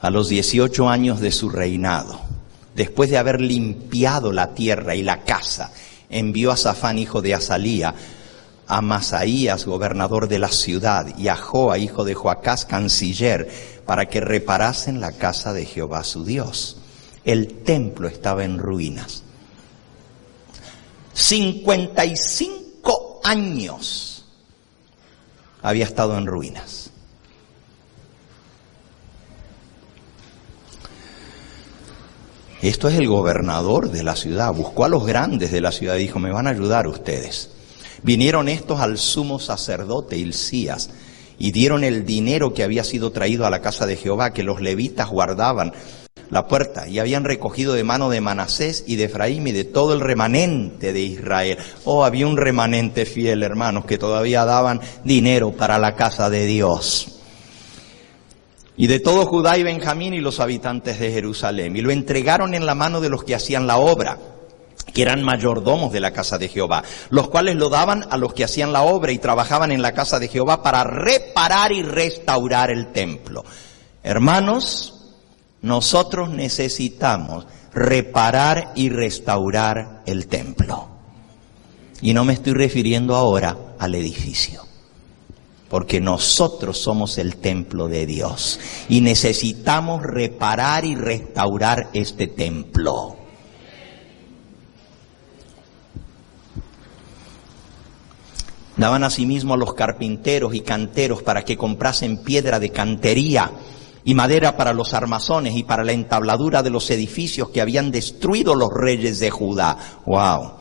A los 18 años de su reinado, después de haber limpiado la tierra y la casa, envió a Safán, hijo de Azalía, a Masaías, gobernador de la ciudad, y a Joa, hijo de Joacás, canciller, para que reparasen la casa de Jehová su Dios. El templo estaba en ruinas. 55 años había estado en ruinas. Esto es el gobernador de la ciudad. Buscó a los grandes de la ciudad y dijo, me van a ayudar ustedes. Vinieron estos al sumo sacerdote Hilcías y dieron el dinero que había sido traído a la casa de Jehová, que los levitas guardaban la puerta, y habían recogido de mano de Manasés y de Efraín y de todo el remanente de Israel. Oh, había un remanente fiel, hermanos, que todavía daban dinero para la casa de Dios. Y de todo Judá y Benjamín y los habitantes de Jerusalén. Y lo entregaron en la mano de los que hacían la obra, que eran mayordomos de la casa de Jehová, los cuales lo daban a los que hacían la obra y trabajaban en la casa de Jehová para reparar y restaurar el templo. Hermanos, nosotros necesitamos reparar y restaurar el templo. Y no me estoy refiriendo ahora al edificio, porque nosotros somos el templo de Dios y necesitamos reparar y restaurar este templo. Daban asimismo a los carpinteros y canteros para que comprasen piedra de cantería y madera para los armazones y para la entabladura de los edificios que habían destruido los reyes de Judá. ¡Wow!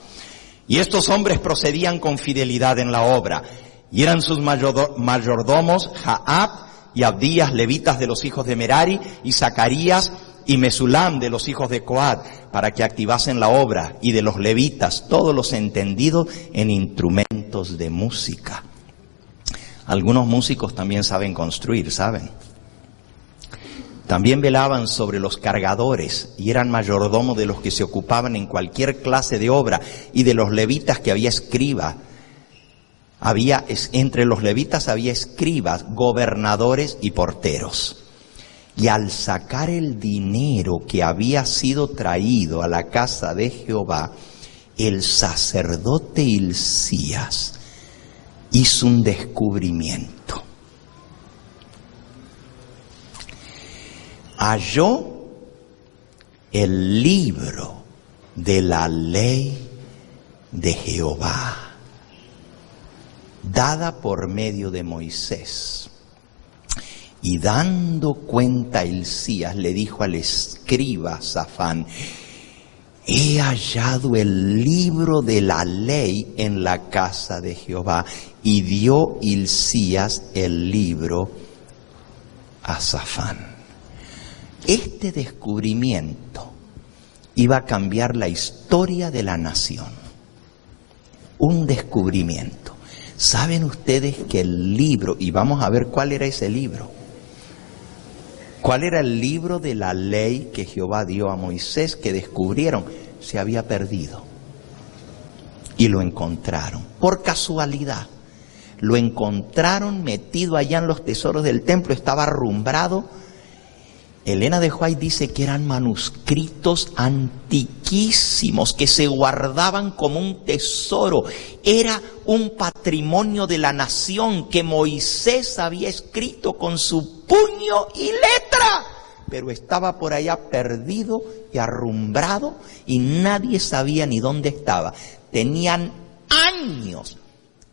Y estos hombres procedían con fidelidad en la obra. Y eran sus mayordomos Jaab, y Abdías, levitas de los hijos de Merari, y Zacarías y Mesulam de los hijos de Coat, para que activasen la obra, y de los levitas, todos los entendidos en instrumentos de música. Algunos músicos también saben construir, ¿saben? También velaban sobre los cargadores y eran mayordomos de los que se ocupaban en cualquier clase de obra, y de los levitas que había escribas. Entre los levitas había escribas, gobernadores y porteros. Y al sacar el dinero que había sido traído a la casa de Jehová, el sacerdote Hilcías hizo un descubrimiento. Halló el libro de la ley de Jehová, dada por medio de Moisés. Y dando cuenta Hilcías, le dijo al escriba Safán: he hallado el libro de la ley en la casa de Jehová. Y dio Hilcías el libro a Safán. Este descubrimiento iba a cambiar la historia de la nación. Un descubrimiento. ¿Saben ustedes que el libro, y vamos a ver cuál era ese libro? ¿Cuál era el libro de la ley que Jehová dio a Moisés, que descubrieron? Se había perdido. Y lo encontraron, por casualidad. Lo encontraron metido allá en los tesoros del templo, estaba arrumbrado. Elena de White dice que eran manuscritos antiquísimos que se guardaban como un tesoro. Era un patrimonio de la nación que Moisés había escrito con su puño y letra, pero estaba por allá perdido y arrumbrado y nadie sabía ni dónde estaba. Tenían años,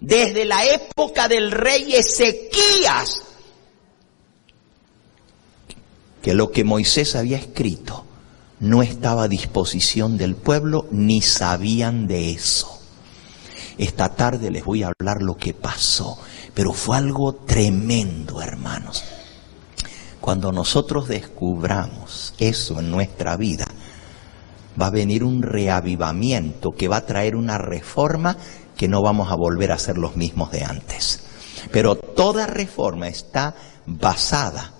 desde la época del rey Ezequías, que lo que Moisés había escrito no estaba a disposición del pueblo, ni sabían de eso. Esta tarde les voy a hablar lo que pasó, pero fue algo tremendo, hermanos. Cuando nosotros descubramos eso en nuestra vida, va a venir un reavivamiento que va a traer una reforma que no vamos a volver a ser los mismos de antes. Pero toda reforma está basada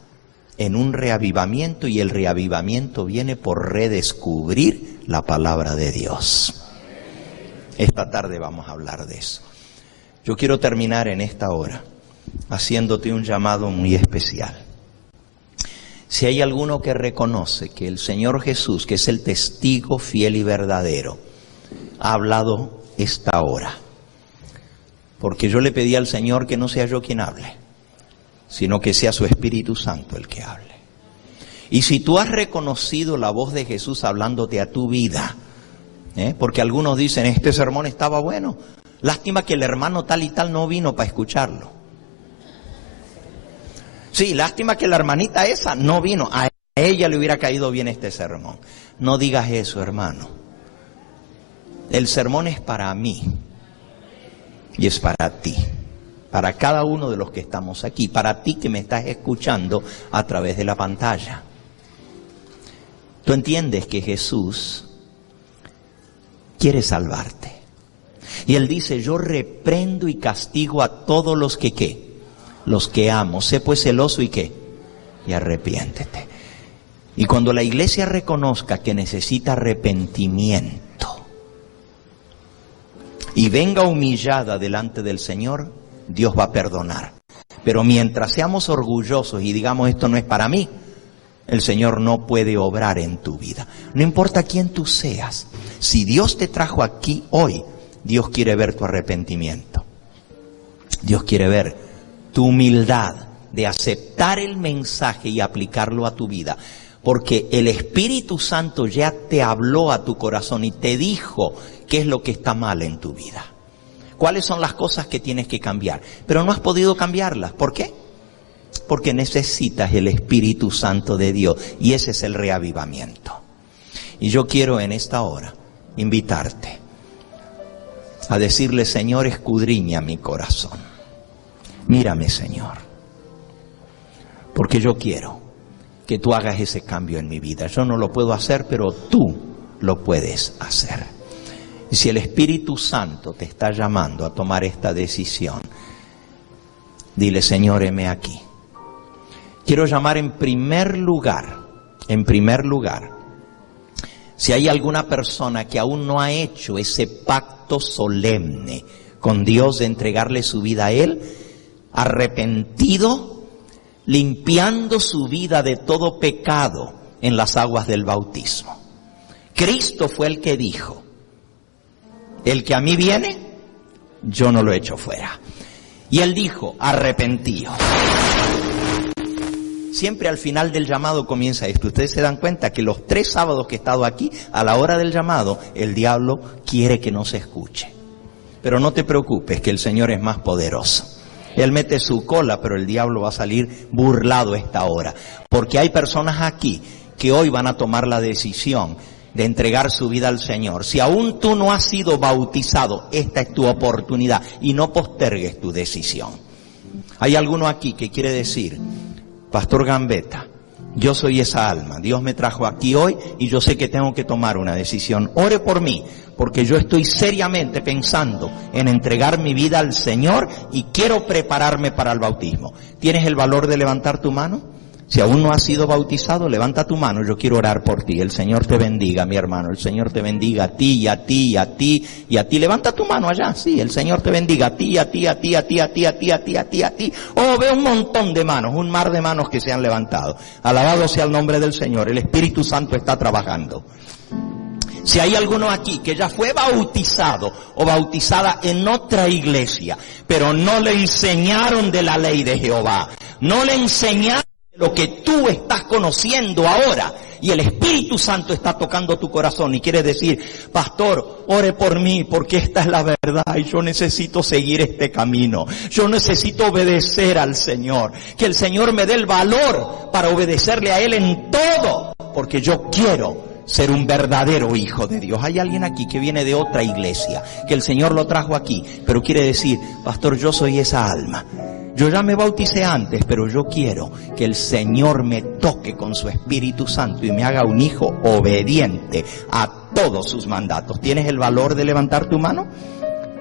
en un reavivamiento, y el reavivamiento viene por redescubrir la palabra de Dios. Esta tarde vamos a hablar de eso. Yo quiero terminar en esta hora haciéndote un llamado muy especial. Si hay alguno que reconoce que el Señor Jesús, que es el testigo fiel y verdadero, ha hablado esta hora, porque yo le pedí al Señor que no sea yo quien hable, sino que sea su Espíritu Santo el que hable. Y si tú has reconocido la voz de Jesús hablándote a tu vida, porque algunos dicen, este sermón estaba bueno, lástima que el hermano tal y tal no vino para escucharlo. Sí, lástima que la hermanita esa no vino, a ella le hubiera caído bien este sermón. No digas eso, hermano. El sermón es para mí y es para ti. Para cada uno de los que estamos aquí, para ti que me estás escuchando a través de la pantalla. Tú entiendes que Jesús quiere salvarte. Y Él dice, yo reprendo y castigo a todos los que, ¿qué? Los que amo. Sé pues celoso y ¿qué? Y arrepiéntete. Y cuando la iglesia reconozca que necesita arrepentimiento y venga humillada delante del Señor, Dios va a perdonar. Pero mientras seamos orgullosos y digamos esto no es para mí, el Señor no puede obrar en tu vida. No importa quién tú seas. Si Dios te trajo aquí hoy, Dios quiere ver tu arrepentimiento. Dios quiere ver tu humildad de aceptar el mensaje y aplicarlo a tu vida. Porque el Espíritu Santo ya te habló a tu corazón y te dijo qué es lo que está mal en tu vida. ¿Cuáles son las cosas que tienes que cambiar? Pero no has podido cambiarlas. ¿Por qué? Porque necesitas el Espíritu Santo de Dios. Y ese es el reavivamiento. Y yo quiero en esta hora invitarte a decirle, Señor, escudriña mi corazón. Mírame, Señor. porque yo quiero que tú hagas ese cambio en mi vida. Yo no lo puedo hacer, pero tú lo puedes hacer. Y si el Espíritu Santo te está llamando a tomar esta decisión, dile: Señor, heme aquí. Quiero llamar en primer lugar, si hay alguna persona que aún no ha hecho ese pacto solemne con Dios de entregarle su vida a Él, arrepentido, limpiando su vida de todo pecado en las aguas del bautismo. Cristo fue el que dijo: el que a mí viene, yo no lo echo fuera. Y Él dijo: arrepentíos. Siempre al final del llamado comienza esto. Ustedes se dan cuenta que los 3 sábados que he estado aquí, a la hora del llamado, el diablo quiere que no se escuche. Pero no te preocupes, que el Señor es más poderoso. Él mete su cola, pero el diablo va a salir burlado a esta hora. Porque hay personas aquí que hoy van a tomar la decisión de entregar su vida al Señor. Si aún tú no has sido bautizado, esta es tu oportunidad y no postergues tu decisión. Hay alguno aquí que quiere decir: Pastor Gambetta, yo soy esa alma, Dios me trajo aquí hoy y yo sé que tengo que tomar una decisión. Ore por mí, porque yo estoy seriamente pensando en entregar mi vida al Señor y quiero prepararme para el bautismo. ¿Tienes el valor de levantar tu mano? Si aún no has sido bautizado, levanta tu mano, yo quiero orar por ti. El Señor te bendiga, mi hermano, el Señor te bendiga a ti, y a ti, y a ti, y a ti. Levanta tu mano allá, sí, el Señor te bendiga a ti, a ti, a ti, a ti, a ti, a ti, a ti, a ti, a ti. Oh, veo un montón de manos, un mar de manos que se han levantado. Alabado sea el nombre del Señor, el Espíritu Santo está trabajando. Si hay alguno aquí que ya fue bautizado o bautizada en otra iglesia, pero no le enseñaron de la ley de Jehová, no le enseñaron lo que tú estás conociendo ahora, y el Espíritu Santo está tocando tu corazón y quiere decir: Pastor, ore por mí, porque esta es la verdad y yo necesito seguir este camino, yo necesito obedecer al Señor, que el Señor me dé el valor para obedecerle a Él en todo, porque yo quiero ser un verdadero hijo de Dios. Hay alguien aquí que viene de otra iglesia, que el Señor lo trajo aquí, pero quiere decir: Pastor, yo soy esa alma. Yo ya me bauticé antes, pero yo quiero que el Señor me toque con su Espíritu Santo y me haga un hijo obediente a todos sus mandatos. ¿Tienes el valor de levantar tu mano?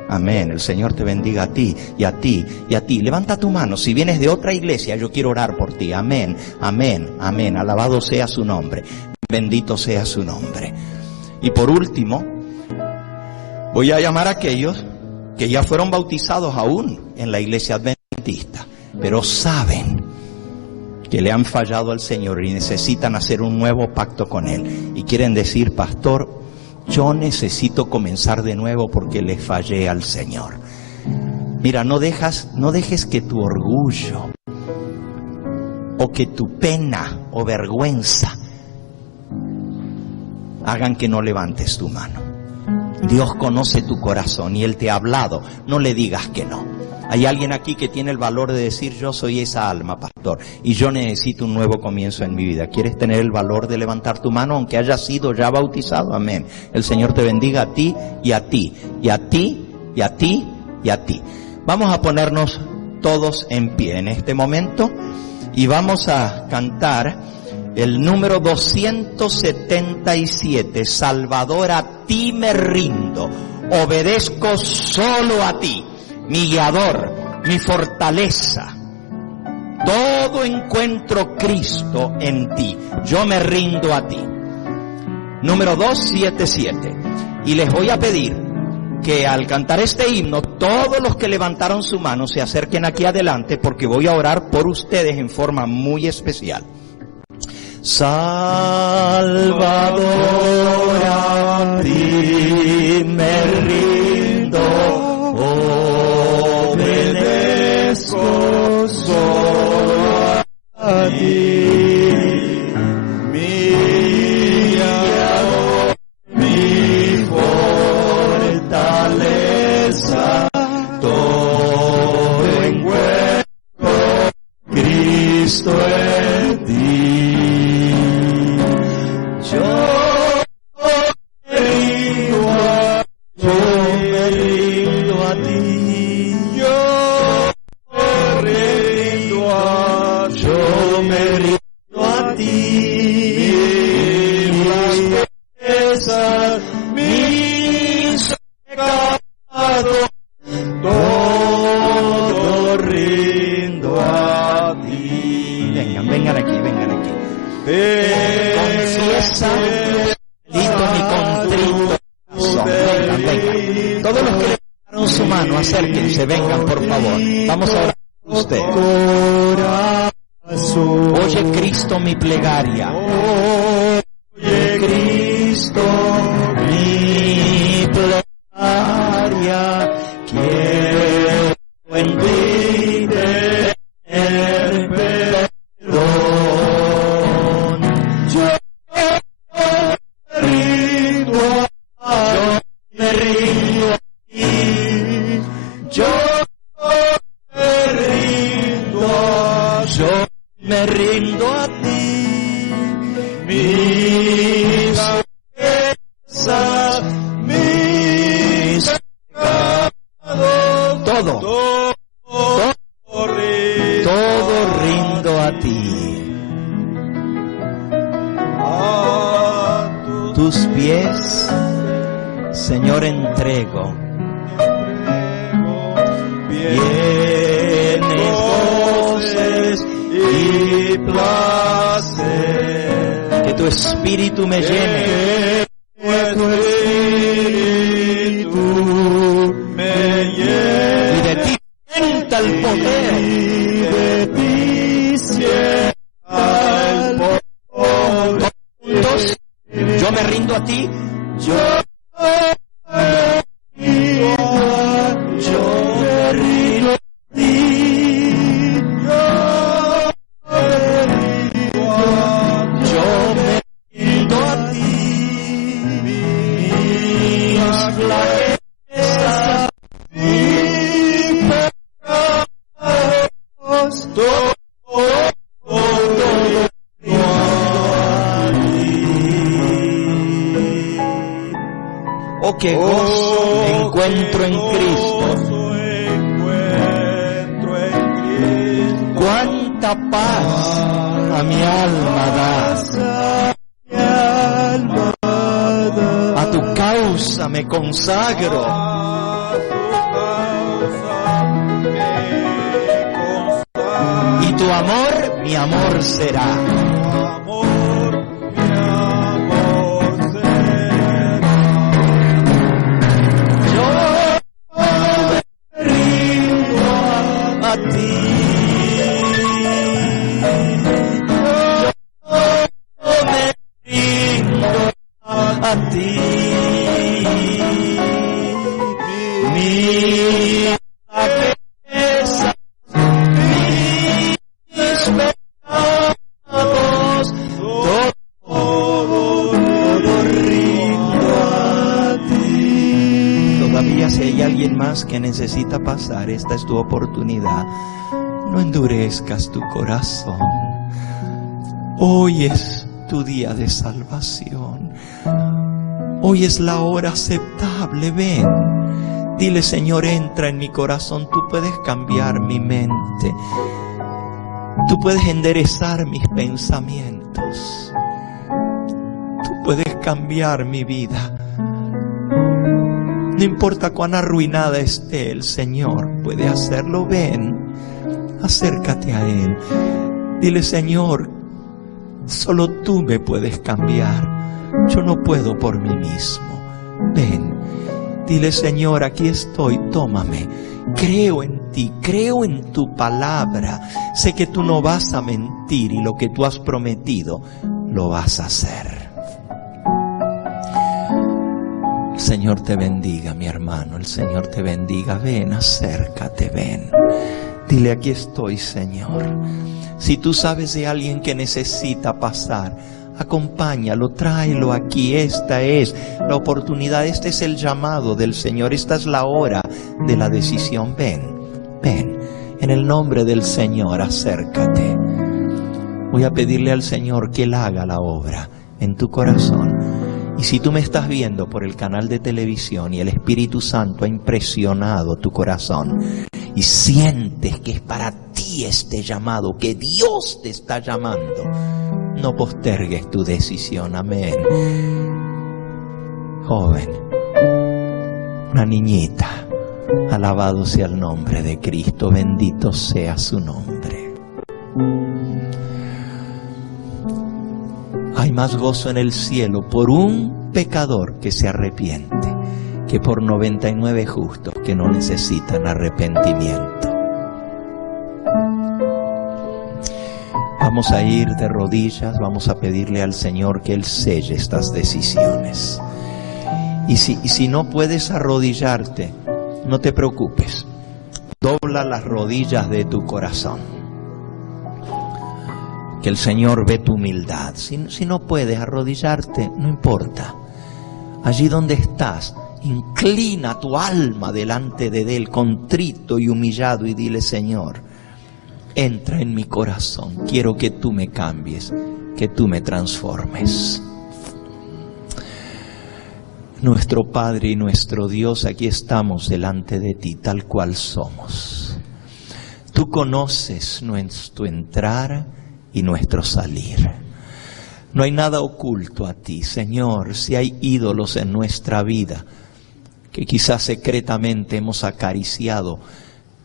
Amén. El Señor te bendiga a ti, y a ti, y a ti. Levanta tu mano. Si vienes de otra iglesia, yo quiero orar por ti. Amén, amén, amén. Alabado sea su nombre. Bendito sea su nombre. Y por último, voy a llamar a aquellos que ya fueron bautizados aún en la iglesia adventista, pero saben que le han fallado al Señor y necesitan hacer un nuevo pacto con Él. Y quieren decir: Pastor, yo necesito comenzar de nuevo porque le fallé al Señor. Mira, no dejes que tu orgullo o que tu pena o vergüenza hagan que no levantes tu mano. Dios conoce tu corazón y Él te ha hablado. No le digas que no. Hay alguien aquí que tiene el valor de decir: yo soy esa alma, pastor, y yo necesito un nuevo comienzo en mi vida. ¿Quieres tener el valor de levantar tu mano aunque hayas sido ya bautizado? Amén. El Señor te bendiga a ti, y a ti, y a ti, y a ti, y a ti. Vamos a ponernos todos en pie en este momento y vamos a cantar el número 277, Salvador, a ti me rindo, obedezco solo a ti, mi guiador, mi fortaleza. Todo encuentro Cristo en ti, yo me rindo a ti. Número 277. Y les voy a pedir que al cantar este himno, todos los que levantaron su mano se acerquen aquí adelante, porque voy a orar por ustedes en forma muy especial. Salvador, a ti me rindo, obedezco solo a ti, mi guiador, mi fortaleza, todo encuentro Cristo en ti. Yo me hermano, acérquense, vengan por favor. Vamos a orar por usted. Oye Cristo mi plegaria. Oye Cristo mi plegaria. Quiero en ti tener perdón. Yo me rindo a ti. Yo me rindo a ti. Mis ofensas, mis pecados, todo rindo a ti. Tus pies, Señor, entrego. Bienes, goces y placer. Que tu espíritu me llene. Que tu espíritu me llene. Y de ti sienta el poder. Y de ti sienta el poder. Juntos, yo me rindo a ti. Yo me rindo a ti. Yo me rindo a ti. Mis flaquezas, mis pecados, todo oh, qué gozo encuentro en Cristo. Cuánta paz a mi alma das. A tu causa me consagro. Y tu amor, mi amor será. A ti, mi flaqueza, mis pecados, todo rindo a ti. Todavía si hay alguien más que necesita pasar, esta es tu oportunidad. No endurezcas tu corazón. Hoy es tu día de salvación. Hoy es la hora aceptable, ven. Dile, Señor, entra en mi corazón. Tú puedes cambiar mi mente. Tú puedes enderezar mis pensamientos. Tú puedes cambiar mi vida. No importa cuán arruinada esté, el Señor puede hacerlo. Ven, acércate a Él. Dile, Señor, solo tú me puedes cambiar. Yo no puedo por mí mismo. Ven, dile, Señor, aquí estoy, tómame. Creo en ti, creo en tu palabra. Sé que tú no vas a mentir y lo que tú has prometido lo vas a hacer. El Señor te bendiga, mi hermano. El Señor te bendiga. Ven, acércate, ven. Dile, aquí estoy, Señor. Si tú sabes de alguien que necesita pasar, acompáñalo, tráelo aquí. Esta es la oportunidad, este es el llamado del Señor, esta es la hora de la decisión. Ven, ven, en el nombre del Señor, acércate. Voy a pedirle al Señor que Él haga la obra en tu corazón. Y si tú me estás viendo por el canal de televisión y el Espíritu Santo ha impresionado tu corazón y sientes que es para ti este llamado, que Dios te está llamando, no postergues tu decisión. Amén. Joven, una niñita, alabado sea el nombre de Cristo, bendito sea su nombre. Hay más gozo en el cielo por un pecador que se arrepiente que por 99 justos que no necesitan arrepentimiento. Vamos a ir de rodillas, vamos a pedirle al Señor que Él selle estas decisiones. Y si no puedes arrodillarte, no te preocupes. Dobla las rodillas de tu corazón. Que el Señor ve tu humildad. Si no puedes arrodillarte, no importa. Allí donde estás, inclina tu alma delante de Él, contrito y humillado, y dile: Señor, entra en mi corazón. Quiero que tú me cambies, que tú me transformes. Nuestro Padre y nuestro Dios, aquí estamos delante de ti, tal cual somos. Tú conoces nuestro entrar y nuestro salir. No hay nada oculto a ti, Señor. Si hay ídolos en nuestra vida, que quizás secretamente hemos acariciado,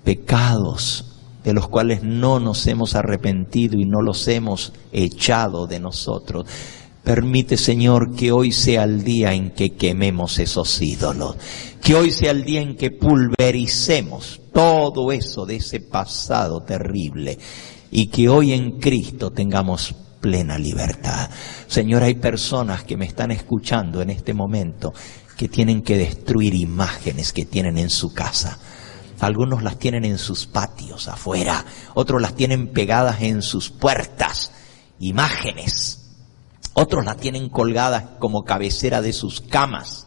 pecados de los cuales no nos hemos arrepentido y no los hemos echado de nosotros, permite, Señor, que hoy sea el día en que quememos esos ídolos, que hoy sea el día en que pulvericemos todo eso de ese pasado terrible, y que hoy en Cristo tengamos plena libertad. Señor, hay personas que me están escuchando en este momento que tienen que destruir imágenes que tienen en su casa. Algunos las tienen en sus patios afuera, otros las tienen pegadas en sus puertas, imágenes. Otros las tienen colgadas como cabecera de sus camas.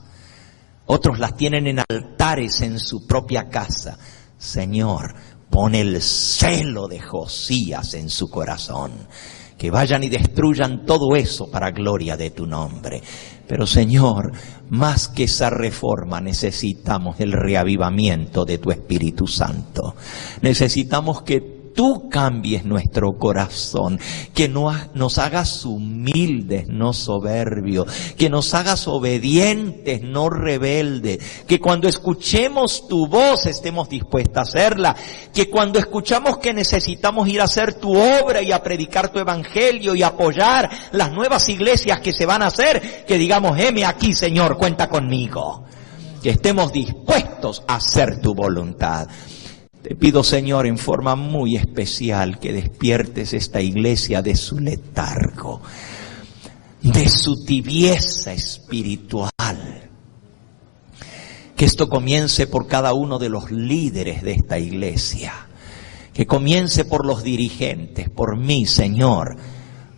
Otros las tienen en altares en su propia casa. Señor, pon el celo de Josías en su corazón. Que vayan y destruyan todo eso para gloria de tu nombre. Pero Señor, más que esa reforma, necesitamos el reavivamiento de tu Espíritu Santo. Necesitamos que tú cambies nuestro corazón, que nos hagas humildes, no soberbios, que nos hagas obedientes, no rebeldes, que cuando escuchemos tu voz estemos dispuestos a hacerla, que cuando escuchamos que necesitamos ir a hacer tu obra y a predicar tu evangelio y apoyar las nuevas iglesias que se van a hacer, que digamos: heme aquí, Señor, cuenta conmigo. Que estemos dispuestos a hacer tu voluntad. Te pido, Señor, en forma muy especial, que despiertes esta iglesia de su letargo, de su tibieza espiritual. Que esto comience por cada uno de los líderes de esta iglesia. Que comience por los dirigentes, por mí, Señor,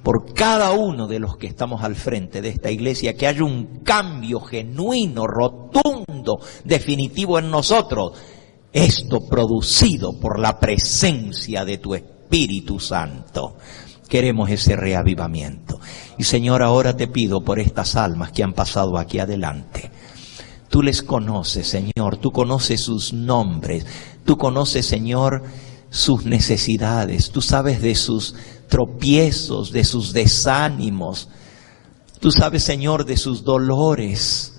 por cada uno de los que estamos al frente de esta iglesia. Que haya un cambio genuino, rotundo, definitivo en nosotros. Esto producido por la presencia de tu Espíritu Santo. Queremos ese reavivamiento. Y Señor, ahora te pido por estas almas que han pasado aquí adelante. Tú les conoces, Señor, tú conoces sus nombres, tú conoces, Señor, sus necesidades, tú sabes de sus tropiezos, de sus desánimos, tú sabes, Señor, de sus dolores.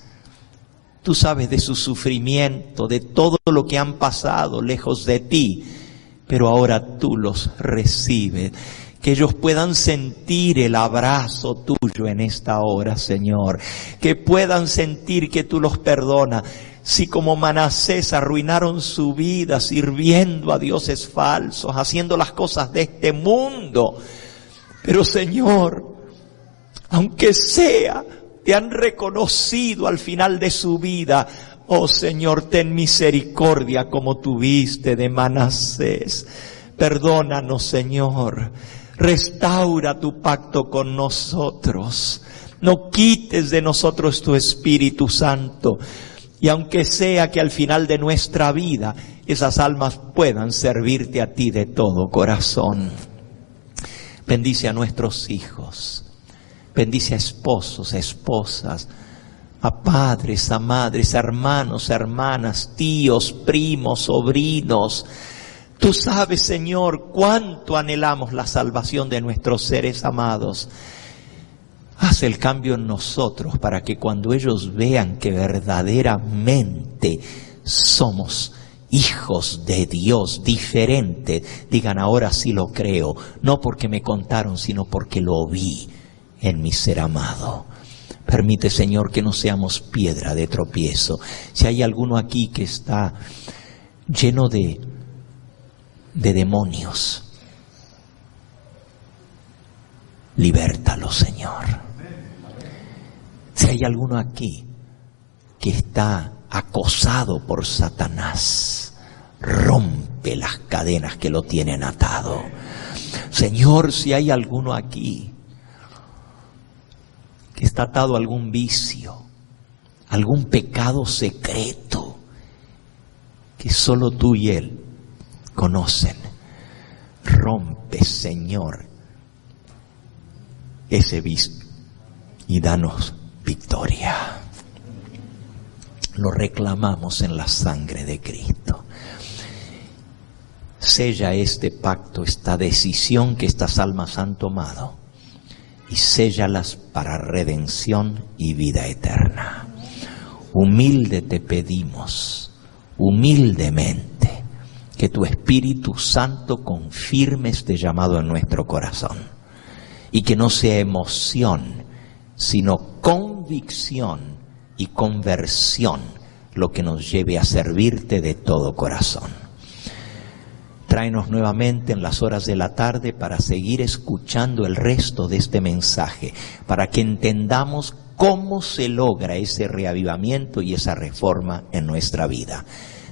Tú sabes de su sufrimiento, de todo lo que han pasado lejos de ti, pero ahora tú los recibes. Que ellos puedan sentir el abrazo tuyo en esta hora, Señor. Que puedan sentir que tú los perdonas. Si como Manasés arruinaron su vida sirviendo a dioses falsos, haciendo las cosas de este mundo. Pero Señor, aunque sea, te han reconocido al final de su vida. Oh Señor, ten misericordia como tuviste de Manasés. Perdónanos, Señor. Restaura tu pacto con nosotros. No quites de nosotros tu Espíritu Santo. Y aunque sea que al final de nuestra vida esas almas puedan servirte a ti de todo corazón. Bendice a nuestros hijos. Bendice a esposos, a esposas, a padres, a madres, a hermanos, a hermanas, tíos, primos, sobrinos. Tú sabes, Señor, cuánto anhelamos la salvación de nuestros seres amados. Haz el cambio en nosotros para que cuando ellos vean que verdaderamente somos hijos de Dios, diferentes, digan: ahora sí lo creo, no porque me contaron, sino porque lo vi en mi ser amado. Permite, Señor, que no seamos piedra de tropiezo. Si hay alguno aquí que está lleno de demonios, libértalo, Señor. Si hay alguno aquí que está acosado por Satanás, rompe las cadenas que lo tienen atado. Señor, si hay alguno aquí que está atado a algún vicio, algún pecado secreto que solo tú y Él conocen, rompe, Señor, ese vicio y danos victoria. Lo reclamamos en la sangre de Cristo. Sella este pacto, esta decisión que estas almas han tomado, y séllalas para redención y vida eterna. Humilde te pedimos, humildemente, que tu Espíritu Santo confirme este llamado en nuestro corazón, y que no sea emoción, sino convicción y conversión lo que nos lleve a servirte de todo corazón. Tráenos nuevamente en las horas de la tarde para seguir escuchando el resto de este mensaje, para que entendamos cómo se logra ese reavivamiento y esa reforma en nuestra vida.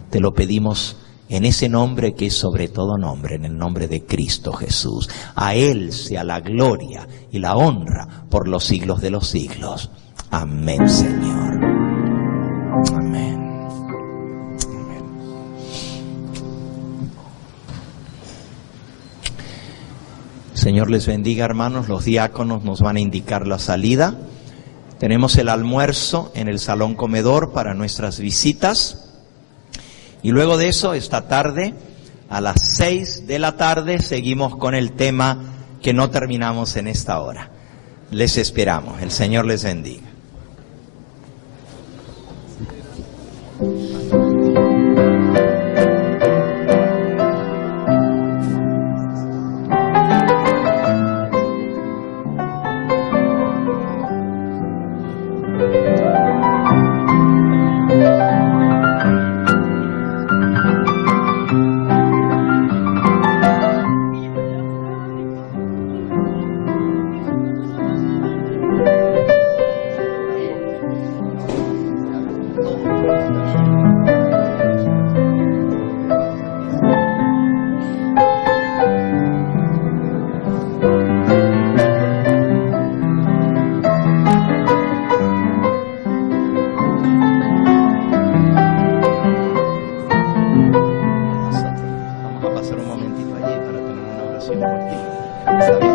Te lo pedimos en ese nombre que es sobre todo nombre, en el nombre de Cristo Jesús. A Él sea la gloria y la honra por los siglos de los siglos. Amén, Señor. Amén. Señor les bendiga, hermanos. Los diáconos nos van a indicar la salida. Tenemos el almuerzo en el salón comedor para nuestras visitas. Y luego de eso, esta tarde, a las 6 de la tarde, seguimos con el tema que no terminamos en esta hora. Les esperamos. El Señor les bendiga. Vamos a pasar un momentito allí para tener una oración por ti.